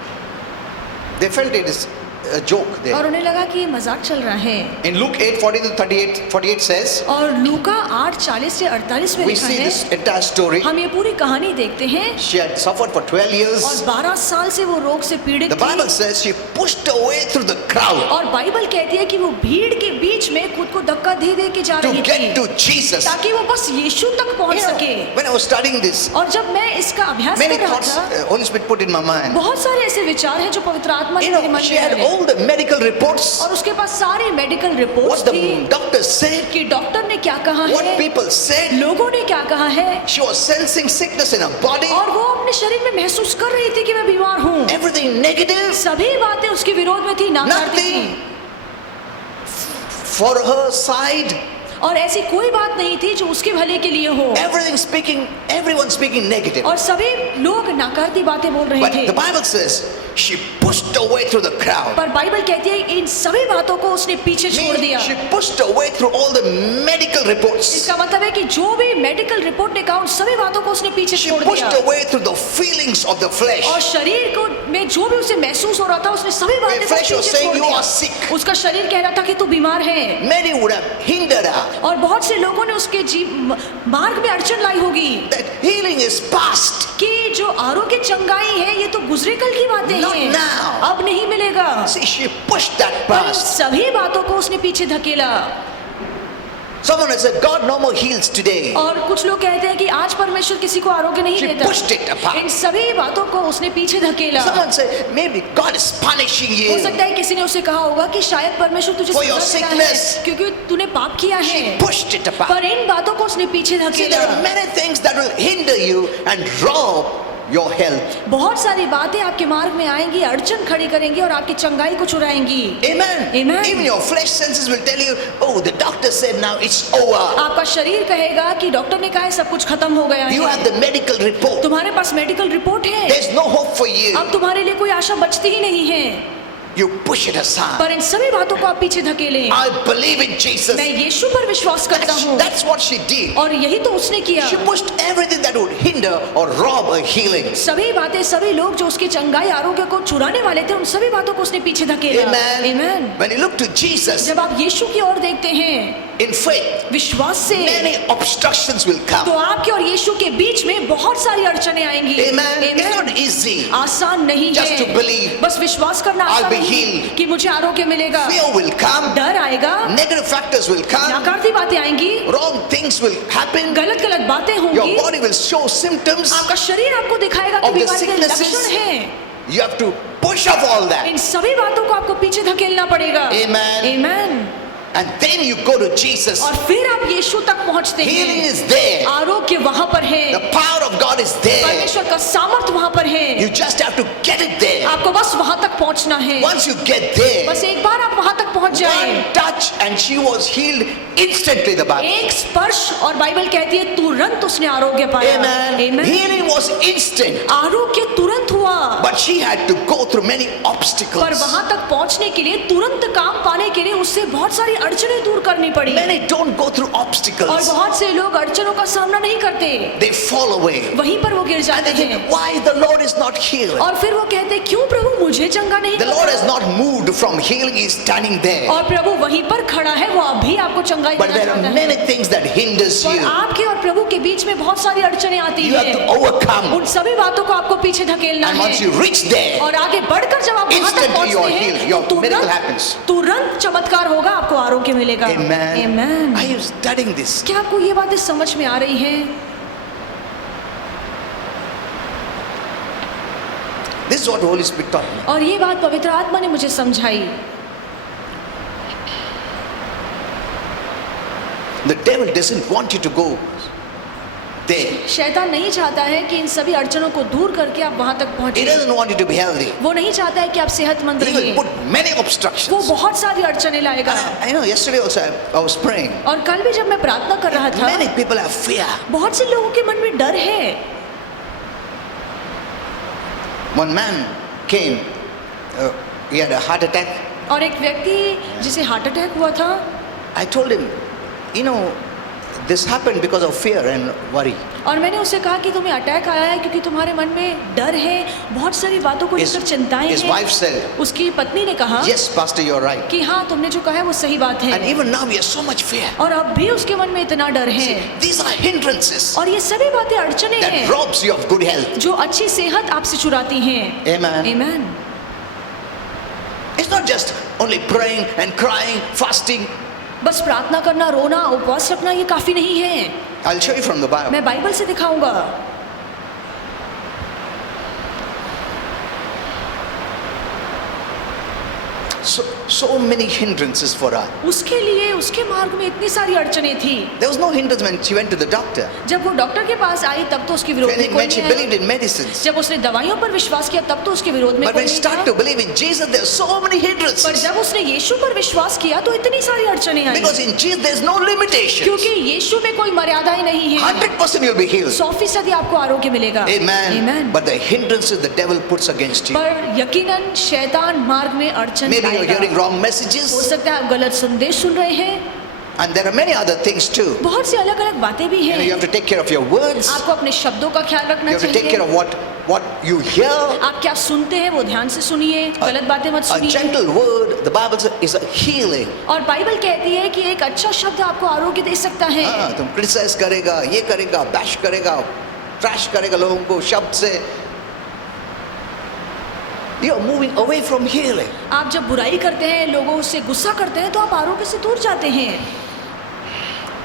They felt it is a joke there. और उन्हें लगा कि ये मजाक चल रहा है। In Luke 8:40-48 says, और लूका 8:40 से 48 में we लिखा see है, this entire story. हम ये पूरी कहानी देखते हैं। She had suffered for 12 और years. 12 साल से वो रोग से पीड़ित The Bible थी। says she pushed her way through the crowd और बाइबल कहती है कि वो भीड़ के बीच में खुद को धक्का दे दे के जा to रही get थी, to Jesus. ताकि वो बस यीशु तक पहुंच सके। When I was studying this, और जब मैं इसका अभ्यास many कर रहा thoughts था, Holy Spirit put in my mind. बहुत सारे ऐसे विचार हैं जो पवित्र आत्मा ने मेरे मन She में had डाले। all the medical reports, और उसके पास सारी मेडिकल रिपोर्ट्स what थी the doctors said, कि डॉक्टर ने क्या कहा what है, people said. लोगों ने क्या कहा है, She was sensing sickness in her body, और वो अपने शरीर में महसूस कर रही थी कि मैं बीमार हूँ। everything negative, सभी बातें उसके विरोध में थी, नाकारती थी। nothing for her side, और ऐसी कोई बात नहीं थी जो उसके भले के लिए हो, everyone speaking negative. और सभी लोग नाकारती बातें बोल रहे But थे। the Bible says she pushed her way through the crowd. पर बाइबल कहती है इन सभी बातों को उसने पीछे छोड़ दिया। She pushed her way through all the medical reports. इसका मतलब है कि जो भी मेडिकल रिपोर्ट ने कहा उन सभी बातों को उसने पीछे She छोड़ pushed दिया। her way through the feelings of the flesh. और शरीर को में जो भी उसे महसूस हो रहा था उसने सभी बातें को flesh was पीछे saying, छोड़ "You दिया। are sick." उसका शरीर कह रहा था कि तू बीमार है, Many would have hindered her और बहुत से लोगों ने उसके मार्ग में अड़चन लाई होगी that healing is past. कि जो आरोग्य चंगाई है ये तो गुजरे कल की बातें Not हैं, now. अब नहीं मिलेगा। See, she pushed that पर इन past. सभी बातों को उसने पीछे धकेला। Someone has said, God no more heals today. और कुछ लोग कहते हैं कि आज परमेश्वर किसी को आरोग्य नहीं She देता। pushed it apart. इन सभी बातों को उसने पीछे धकेला। Someone said, maybe God is punishing हो you. सकता है किसी ने उसे कहा होगा कि शायद परमेश्वर तुझे For your सजा देता है sickness. क्योंकि तूने पाप किया है। She pushed it apart. पर इन बातों को उसने पीछे See, धकेला। there are many things that will hinder you and rob your health. बहुत सारी बातें आपके मार्ग में आएंगी, अड़चन खड़ी करेंगी और आपकी चंगाई को चुराएंगी। Amen. Amen. Even your flesh senses will tell you, oh, the doctor said now it's over. आपका शरीर कहेगा कि डॉक्टर ने कहा है सब कुछ खत्म हो गया You है। have the medical report. तुम्हारे पास मेडिकल रिपोर्ट है, There's no hope for you. अब तुम्हारे लिए कोई आशा बचती ही नहीं है। You push it aside. पर इन सभी बातों को आप पीछे धकेलें। I believe in Jesus. मैं यीशु पर विश्वास करता हूँ, That's what she did. और यही तो उसने किया। She pushed everything that would hinder or rob her healing. सभी बातें, सभी लोग जो उसकी चंगाई आरोग्य को चुराने वाले थे, उन सभी बातों को उसने पीछे धकेला। Amen. Amen. When you look to Jesus जब आप यीशु की ओर देखते हैं in faith, विश्वास से, many obstructions will come. तो आपके और यीशु के बीच में बहुत सारी अड़चनें आएंगी। Amen. It's Amen. not easy. आसान नहीं Just to है, believe. बस विश्वास करना I'll आसान be नहीं healed. कि मुझे आरोग्य मिलेगा। Fear will come. डर आएगा, Negative factors will come. नकारात्मक बातें आएंगी, Wrong things will happen. गलत गलत बातें Your होंगी, body will show symptoms. आपका शरीर आपको दिखाएगा कि of the बीमारी के sicknesses. लक्षण हैं। You have to push off all that. इन सभी बातों को आपको पीछे धकेलना पड़ेगा। Amen. Amen. And then you go to Jesus. और फिर आप यीशु तक पहुंचते Healing हैं। is there. आरोग्य वहां पर है, The power of God is there. परमेश्वर का सामर्थ वहां पर है, You just have to get it there. आपको बस वहां तक पहुंचना है। Once you get there, बस एक बार आप वहां तक पहुंच जाए, one touch and she was healed instantly, the Bible. एक स्पर्श और बाइबल कहती है तुरंत उसने आरोग्य पाया। Amen. Amen. Healing was instant. आरोग्य तुरंत हुआ, But she had to go through many पर obstacles. वहां तक पहुंचने के लिए, तुरंत काम पाने के लिए उससे बहुत सारी अड़चनें दूर करनी पड़ी। Many don't go through और obstacles. बहुत से लोग अड़चनों का सामना नहीं करते, They fall away. वहीं पर वो गिर And जाते they हैं। think, why the Lord is not healed? और फिर वो कहते हैं क्यों प्रभु मुझे चंगा नहीं The Lord has करता? not moved from healing. He is standing there. और प्रभु वहीं पर खड़ा है, वो अभी आपको चंगाई But देना there चाहता are है। many things that hinders और you. आपके और प्रभु के बीच में बहुत सारी अड़चनें आती You have हैं। to overcome. उन सभी बातों को आपको पीछे धकेलना And once है। you reach there, और आगे बढ़कर जब आप वहां तक Instantly you are पहुंचते healed. हैं, Your तो miracle happens. तुरंत चमत्कार होगा, आपको आरोग्य मिलेगा। Amen. Amen. Are you studying this? क्या आपको ये बातें समझ में आ रही हैं? This is what the Holy Spirit taught me. और ये बात पवित्र आत्मा ने मुझे समझाई। The devil doesn't want you to go there. शैतान नहीं चाहता है कि इन सभी अड़चनों को दूर करके आप वहां तक He पहुंचे। doesn't want you to be healthy. वो नहीं चाहता है कि आप सेहतमंद He will रहें। put many वो obstructions. बहुत सारी अड़चनें लाएगा। I know yesterday also I was praying. और कल भी जब मैं प्रार्थना कर रहा था, Many people have fear. बहुत से लोगों के मन में डर है। One man came, he had a heart attack. और एक व्यक्ति जिसे हार्ट अटैक हुआ था, I told him, you know, this happened because of fear and worry. और मैंने उससे कहा कि तुम्हें अटैक आया है क्योंकि तुम्हारे मन में डर है, बहुत सारी बातों को लेकर चिंताएं His हैं। wife said, उसकी पत्नी ने कहा yes, Pastor, you're right. कि हाँ, तुमने जो कहा है वो सही बात And है। even now we have so much fear. और अब भी उसके मन में इतना डर है। These are hindrances और ये सभी बातें अड़चनें that हैं robs you of good health. जो अच्छी सेहत आपसे चुराती हैं। Amen. Amen. It's not just only praying and crying, fasting. बस प्रार्थना करना, रोना, उपवास रखना ये काफी नहीं है। I'll show you from the Bible. मैं बाइबल से दिखाऊंगा। So many hindrances for her. उसके लिए उसके मार्ग में इतनी सारी अड़चनें थी। There was no hindrance when she went to the doctor. जब वो डॉक्टर के पास आई तब तो उसके विरोध में कोई When she नहीं आया। believed in medicines. जब उसने दवाइयों पर विश्वास किया तब तो उसके विरोध में But कोई when she नहीं started to था। believe in Jesus, there are so many पर hindrances. जब उसने यीशु पर विश्वास किया तो इतनी सारी अड़चनें आई। Because in Jesus, there's no limitations. क्योंकि यीशु में कोई मर्यादाएं नहीं है। 100% you'll be healed. 100% आपको आरोग्य मिलेगा। Amen. Amen. But the hindrances the devil puts against you. पर यकीनन शैतान मार्ग में अड़चन Maybe you're लाएगा। hearing wrong हो messages. सकता है आप गलत संदेश सुन रहे हैं। And there are many other things too. बहुत सी अलग अलग बातें भी You हैं। have to take care of your words. आपको अपने शब्दों का ख्याल You रखना have to take care चाहिए। of what you hear. आप क्या सुनते हैं वो ध्यान से सुनिए, गलत बातें मत A सुनिए। gentle word, the Bible says, is a healing. और बाइबल कहती है कि एक अच्छा शब्द आपको आरोग्य दे सकता है। हाँ, तुम क्रिटिसाइज करेगा, ये करेगा, बैश करेगा, ट्रैश करेगा लोगों को शब्द से, you are moving away from healing. आप जब बुराई करते हैं, लोगों से गुस्सा करते हैं, तो आप आरोग्य से दूर जाते हैं।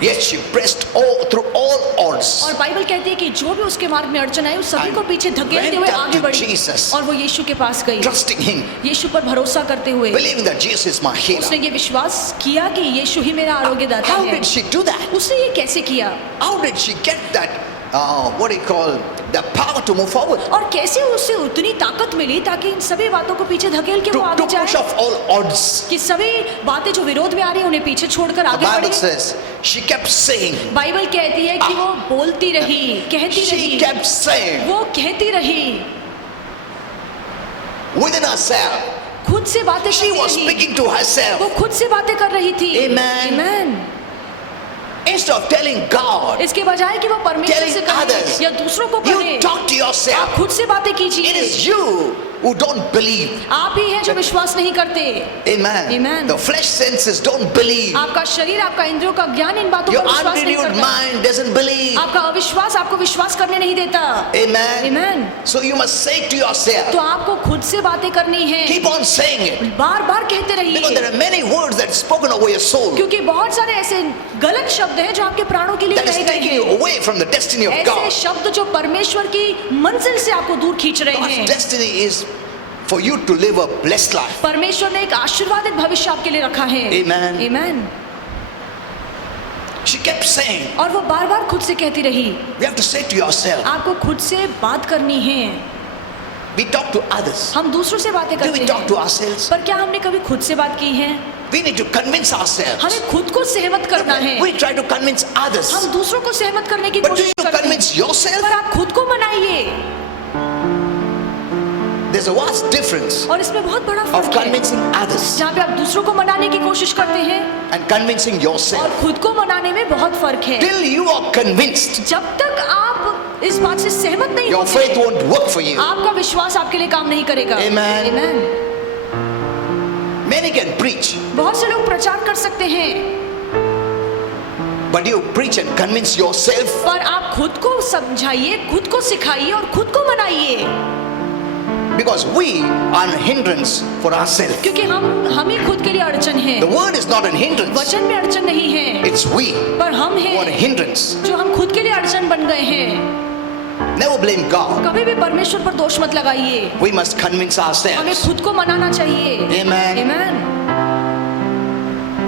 Yet she pressed all through all odds. और बाइबल कहती है कि जो भी उसके मार्ग में अड़चन आई, उस सभी And को पीछे धकेलते हुए went up आगे to बढ़ी Jesus. और वो यीशु के पास गई, Trusting him, यीशु पर भरोसा करते हुए। believing that Jesus is my healer. उसने ये विश्वास किया कि यीशु ही मेरा आरोग्यदाता How है। did she do that? उसने ये कैसे किया? How did she get that what do you call, the power to move forward, और कैसे उसे उतनी ताकत मिली ताकि इन सभी बातों को पीछे धकेल के वो आगे to push जाए, off all odds. कि सभी बातें जो विरोध में आ रही है उन्हें पीछे छोड़कर The आगे Bible बढ़े। says she kept saying, Bible कहती है कि वो बोलती रही, कहती she रही, kept saying वो कहती रही, within herself. खुद से बातें She करती was रही, speaking to herself. वो खुद से बातें कर रही थी। Amen. Amen. Instead of telling God, इसके बजाय कि वो परमेश्वर telling से कहे others, या दूसरों को you कहे, talk to आप yourself. खुद से बातें It कीजिए। is you who don't believe. आप ही हैं जो विश्वास नहीं करते। Amen. Amen. The flesh senses don't believe. आपका शरीर, आपका इंद्रियों का ज्ञान इन बातों Your पर विश्वास नहीं unrenewed करता। mind doesn't believe. आपका अविश्वास आपको विश्वास करने नहीं देता। Amen. Amen. So you must say to yourself, तो आपको खुद से बातें करनी है, keep on saying it. बार बार कहते Because रहिए, there are many words that are spoken over your soul क्योंकि बहुत सारे ऐसे गलत शब्द हैं जो आपके प्राणों के लिए that is कहे गए taking you हैं। away from the destiny of ऐसे God. शब्द जो परमेश्वर की मंजिल से आपको दूर खींच रहे God's हैं। destiny is for you to live a blessed life. परमेश्वर ने एक आशीर्वादित भविष्य आपके लिए रखा है। Amen. Amen. She kept saying, और वो बार बार खुद से कहती रही, you have to say to yourself, आपको खुद से बात करनी है। we talk to others. हम दूसरों से बातें Do करते we talk to हैं, ourselves? पर क्या हमने कभी खुद से बात की है? We need to convince ourselves. हमें खुद को सहमत करना है। We try to convince others. हम दूसरों को सहमत करने की But do कोशिश you करते हैं, convince yourself? पर आप खुद को मनाइए। There's a vast difference और इसमें बहुत बड़ा of फर्क है, convincing others जहाँ पे आप दूसरों को मनाने की कोशिश करते हैं and convincing और yourself. खुद को मनाने में बहुत फर्क है। Till you are convinced, जब तक आप इस बात से सहमत नहीं your faith होते, won't work for you. आपका विश्वास आपके लिए काम नहीं करेगा। Amen. Amen. Many can preach, बहुत से लोग प्रचार कर सकते हैं, but you preach and convince yourself. पर आप खुद को समझाइए, खुद को सिखाइए और खुद को मनाइए, Because we are a hindrance for ourselves. क्योंकि हम ही खुद के लिए अड़चन है। The word is not a hindrance. वचन में अड़चन नहीं है, It's we पर हम who are a हैं hindrance. जो हम खुद के लिए अड़चन बन गए हैं। Never blame God. कभी भी परमेश्वर पर दोष मत लगाइए, We must convince हमें ourselves खुद को मनाना चाहिए। Amen. Amen.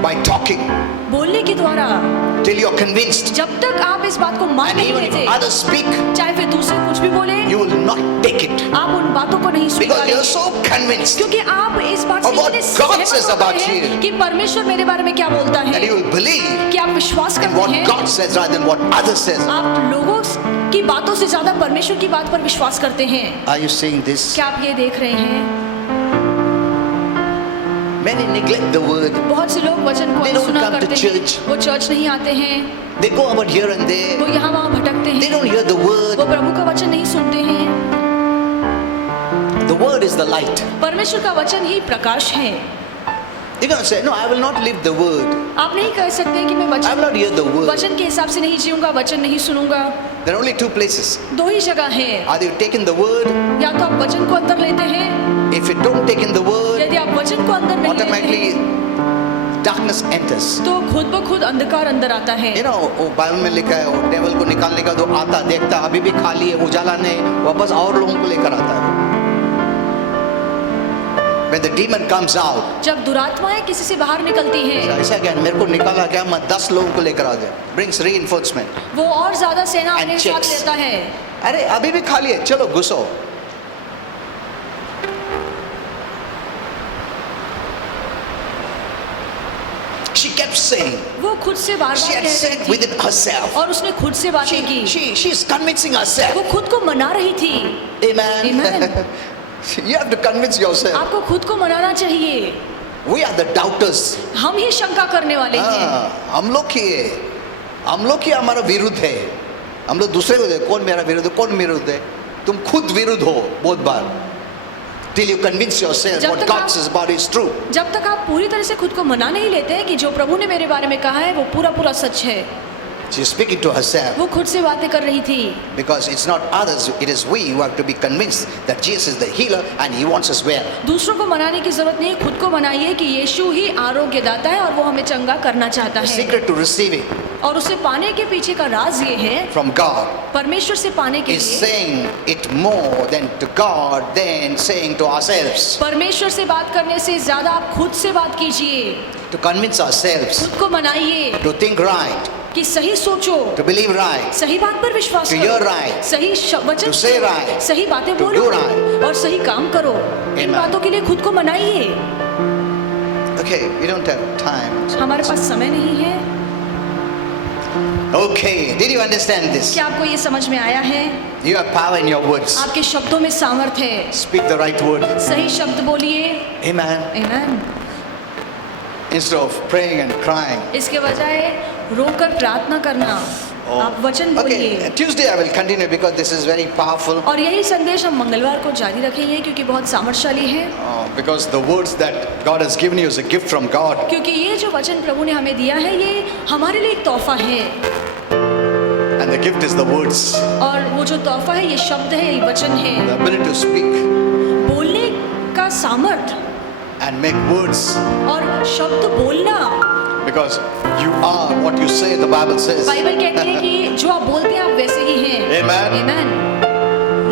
by talking बोलने के द्वारा, till you're convinced. जब तक आप इस बात को मान And नहीं even if लेते, others speak, चाहे फिर दूसरे कुछ भी बोले, you will not take it. आप उन बातों को नहीं Because you're स्वीकारेंगे, so convinced क्योंकि आप इस बात से of what इतने God सहमत says होते about हैं you. कि परमेश्वर मेरे बारे में क्या बोलता that है, you will believe कि आप विश्वास in करते what हैं, God says rather than what others says. आप लोगों की बातों से ज्यादा परमेश्वर की बात पर विश्वास करते हैं। Are you seeing this? क्या आप ये देख रहे हैं? Many neglect the word. बहुत से लोग वचन को They don't अनसुना come to करते हैं, church. वो चर्च नहीं आते हैं, They go about here and there. वो यहाँ वहाँ भटकते They हैं, don't hear the वो word. प्रभु का वचन नहीं सुनते हैं। The word is the light. परमेश्वर का वचन ही प्रकाश है। You're going to say, no, I will not live the word. आप नहीं कह सकते कि मैं I will वचन not hear the word. वचन के हिसाब से नहीं जीऊंगा, वचन नहीं सुनूंगा। There are only two places. दो ही जगह है, Either you take in the word. या तो आप वचन को अंदर लेते हैं, If you don't take in the word, यदि आप वचन को अंदर नहीं लेते automatically हैं, darkness enters. तो खुद ब खुद अंधकार अंदर आता है। You know, वो बाइबल में लिखा है, वो डेविल को निकालने का तो आता देखता अभी भी खाली है, उजाला नहीं, वापस और लोगों को लेकर आता है। When the demon comes out, जब दुरात्माएं किसी से बाहर निकलती हैं, ऐसा क्या मेरे को निकाला क्या, मैं 10 लोगों को लेकर आ जाए, brings reinforcement. वो और ज्यादा सेना And अपने साथ checks. लेता है। अरे अभी भी खाली है, चलो घुसो। She kept saying, वो खुद से बार she बार had कह said रही थी within herself. और उसने खुद से बातें की, She's convincing herself. वो खुद को मना रही थी। Amen. Amen. You have to convince yourself. आपको खुद को मनाना चाहिए। We are the doubters. हम ही शंका करने वाले हैं। हम लोग ही हमारा विरुद्ध है। हम लोग दूसरे को देखते, कौन मेरा विरुद्ध है, कौन मेरा विरुद्ध है। तुम खुद विरुद्ध हो बहुत बार। Till you convince yourself जब what तक God आप- says about it is true. जब तक आप पूरी तरह से खुद को मना नहीं लेते हैं कि जो प्रभु ने मेरे बारे में कहा है वो पूरा पूरा सच है, She's speaking to herself वो खुद से बातें कर रही थी। because it's not others, it is we who have to be convinced that Jesus is the healer and He wants us well. दूसरों को मनाने की जरूरत नहीं है, खुद को मनाइए कि यीशु ही आरोग्य दाता है और वो हमें चंगा करना चाहता The है। secret to receiving और उसे पाने के पीछे का राज ये है, from God परमेश्वर से पाने के is लिए saying it more than to God than saying to ourselves. परमेश्वर से बात करने से ज्यादा आप खुद से बात कीजिए, To convince ourselves खुद को मनाइए, to think right, कि सही सोचो, to believe right, सही बात पर विश्वास to करो, hear right, सही वचन to say right, सही बातें to बोलो do right. और सही काम करो। इन Amen. बातों के लिए खुद को मनाइए। Okay, we don't have time. हमारे पास समय नहीं है। Okay, did you understand this? क्या आपको ये समझ में आया है? You have power in your words. आपके शब्दों में सामर्थ्य है। Speak the right word. सही शब्द बोलिए। Amen. आमीन। Instead of praying and crying. इसके बजाय रोकर प्रार्थना करना, आप वचन बोलिए। Okay, Tuesday I will continue because this is very powerful. और यही संदेश हम मंगलवार को जारी रखेंगे क्योंकि बहुत सामर्थ्यशाली है। Because the words that God has given you is a gift from God. क्योंकि ये जो वचन प्रभु ने हमें दिया है ये हमारे लिए एक तोहफा है। And the gift is the words. और वो जो तोहफा है ये शब्द है, ये वचन है। The ability to speak बोलने का सामर्थ and make words. और शब्द बोलना। Because you are what you say, the Bible says. Bible कहती है कि जो आप बोलते हैं आप वैसे ही हैं। Amen. Amen.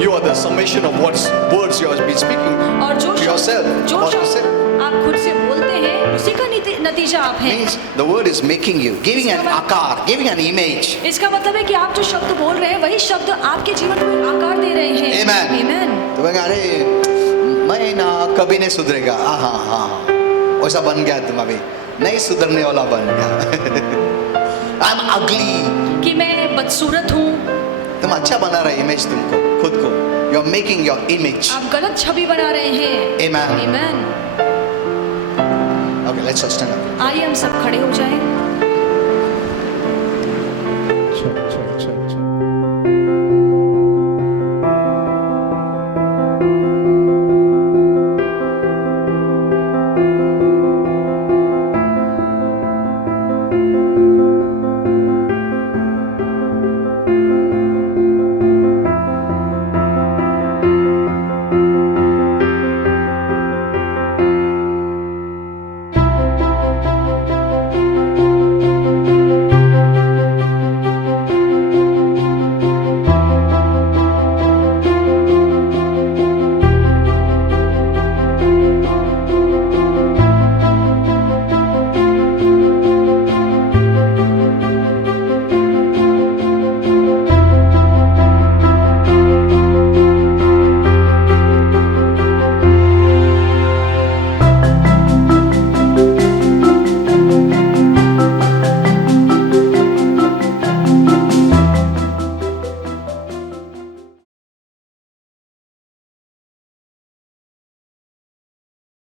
You are the summation of what words you have been speaking और जो to yourself. जो about yourself. शब्द आप खुद से बोलते हैं उसी का नतीजा आप हैं। Means the word is making you, giving an akar, giving an image. इसका मतलब है कि आप जो शब्द बोल रहे हैं वही शब्द आपके जीवन को एक आकार दे रहे हैं। Amen. Amen. तो मैं कह अरे मैं ना कभी नहीं सुधरेगा। हाँ वैसा बन गया तुम अभी नहीं सुधरने वाला बन गया। I'm ugly. कि मैं बदसूरत हूँ। तुम अच्छा बना रहे इमेज तुमको खुद को। You're making your image. आप गलत छवि बना रहे हैं। Amen. Amen. Okay, let's all stand up. आइए हम सब खड़े हो जाएं।